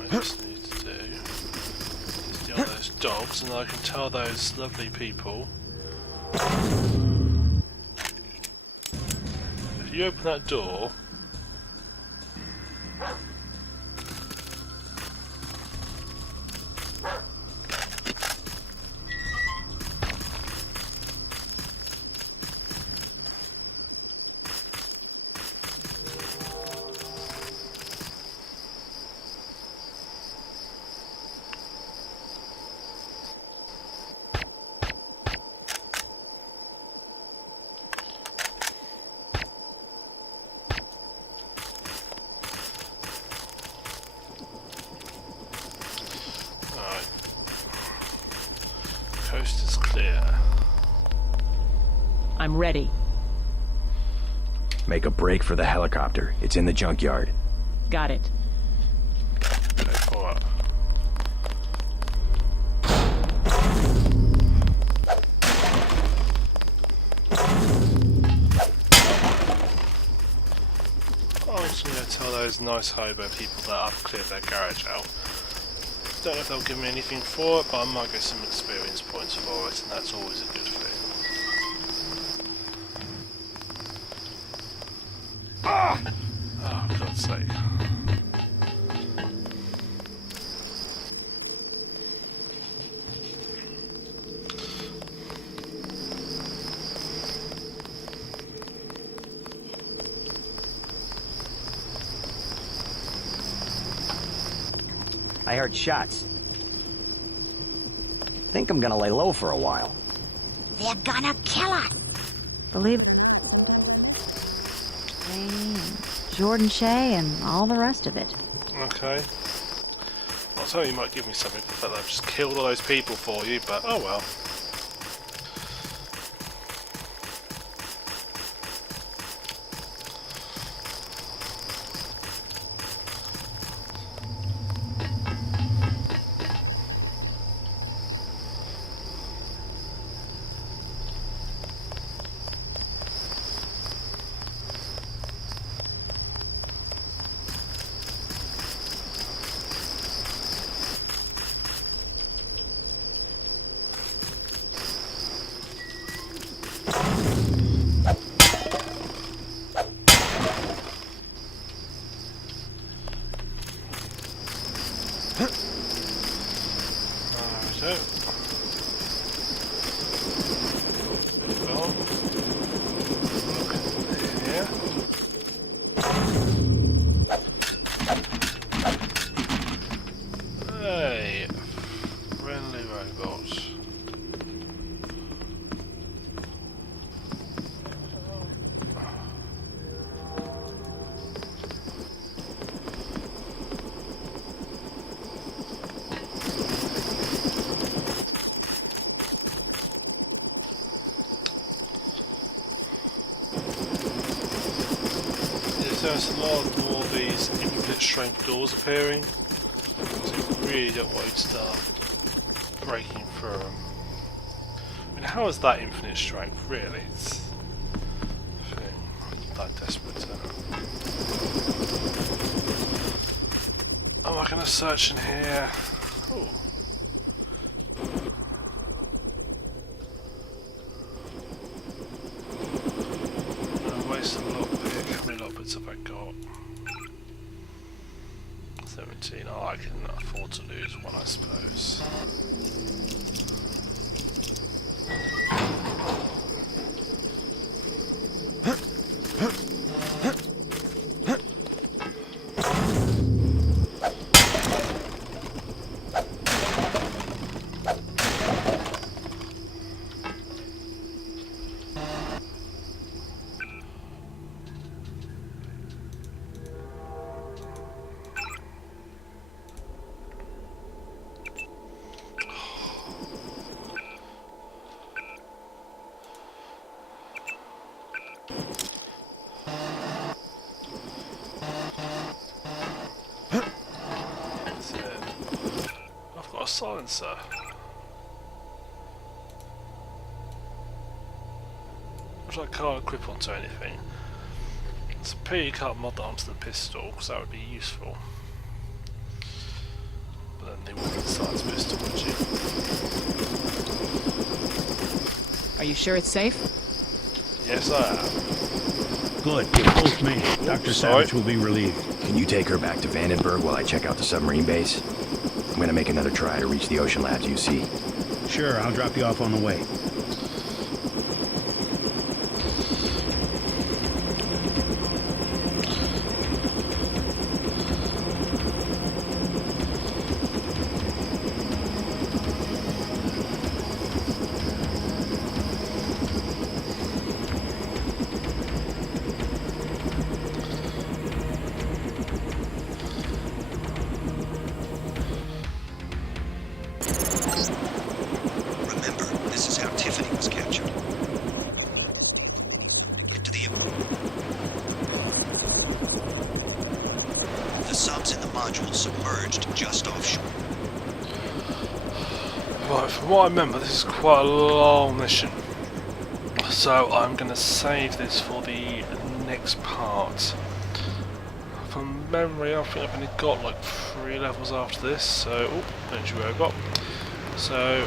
I just need to do is deal with those dogs, and I can tell those lovely people. If you open that door, coast is clear. I'm ready. Make a break for the helicopter. It's in the junkyard. Got it. Go for it. I'm just going to tell those nice hobo people that I've cleared their garage out. Don't know if they'll give me anything for it, but I might get some experience points for it, and that's always a good thing. Ah! Oh, for God's sake. I heard shots. Think I'm gonna lay low for a while. They're gonna kill her. Believe Jordan Shea, and all the rest of it. Okay. I was hoping you might give me something for the fact that I've just killed all those people for you, but oh well. There's a lot more of these infinite strength doors appearing, so you really don't want to start breaking through them. I mean, how is that infinite strength, really? It's I'm not that desperate to... Am I going to search in here? Oh. Waste a lockpick. How many lockpicks have I got? 17. Oh, I can afford to lose one, I suppose. Silencer. Which I can't equip onto anything. It's a pity you can't mod that onto the pistol, because that would be useful. But then they wouldn't silence pistol, would you? Are you sure it's safe? Yes, I am. Good. You're both me. Dr. Savage will be relieved. Can you take her back to Vandenberg while I check out the submarine base? I'm gonna make another try to reach the Ocean Labs UC. Sure, I'll drop you off on the way. What I remember, this is quite a long mission, so I'm going to save this for the next part. From memory, I think I've only got like 3 levels after this, so don't you robot. So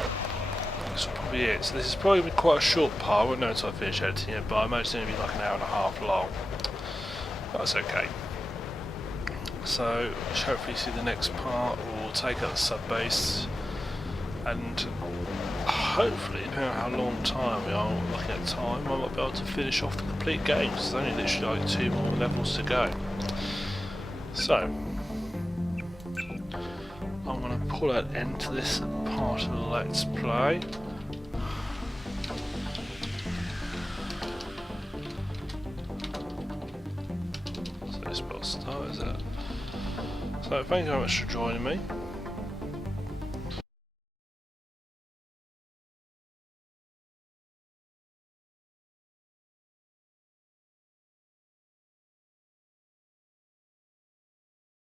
that's probably it. So this is probably going to be quite a short part. I won't know until I finish editing it, but I imagine it's going to be like an hour and a half long. That's okay. So hopefully see the next part. We'll take out the sub base. And hopefully, depending on how long time we are looking at time, I might be able to finish off the complete game. There's only literally like 2 more levels to go. So, I'm going to pull an end to this part of the Let's Play. So let's start, is it? So thank you very much for joining me.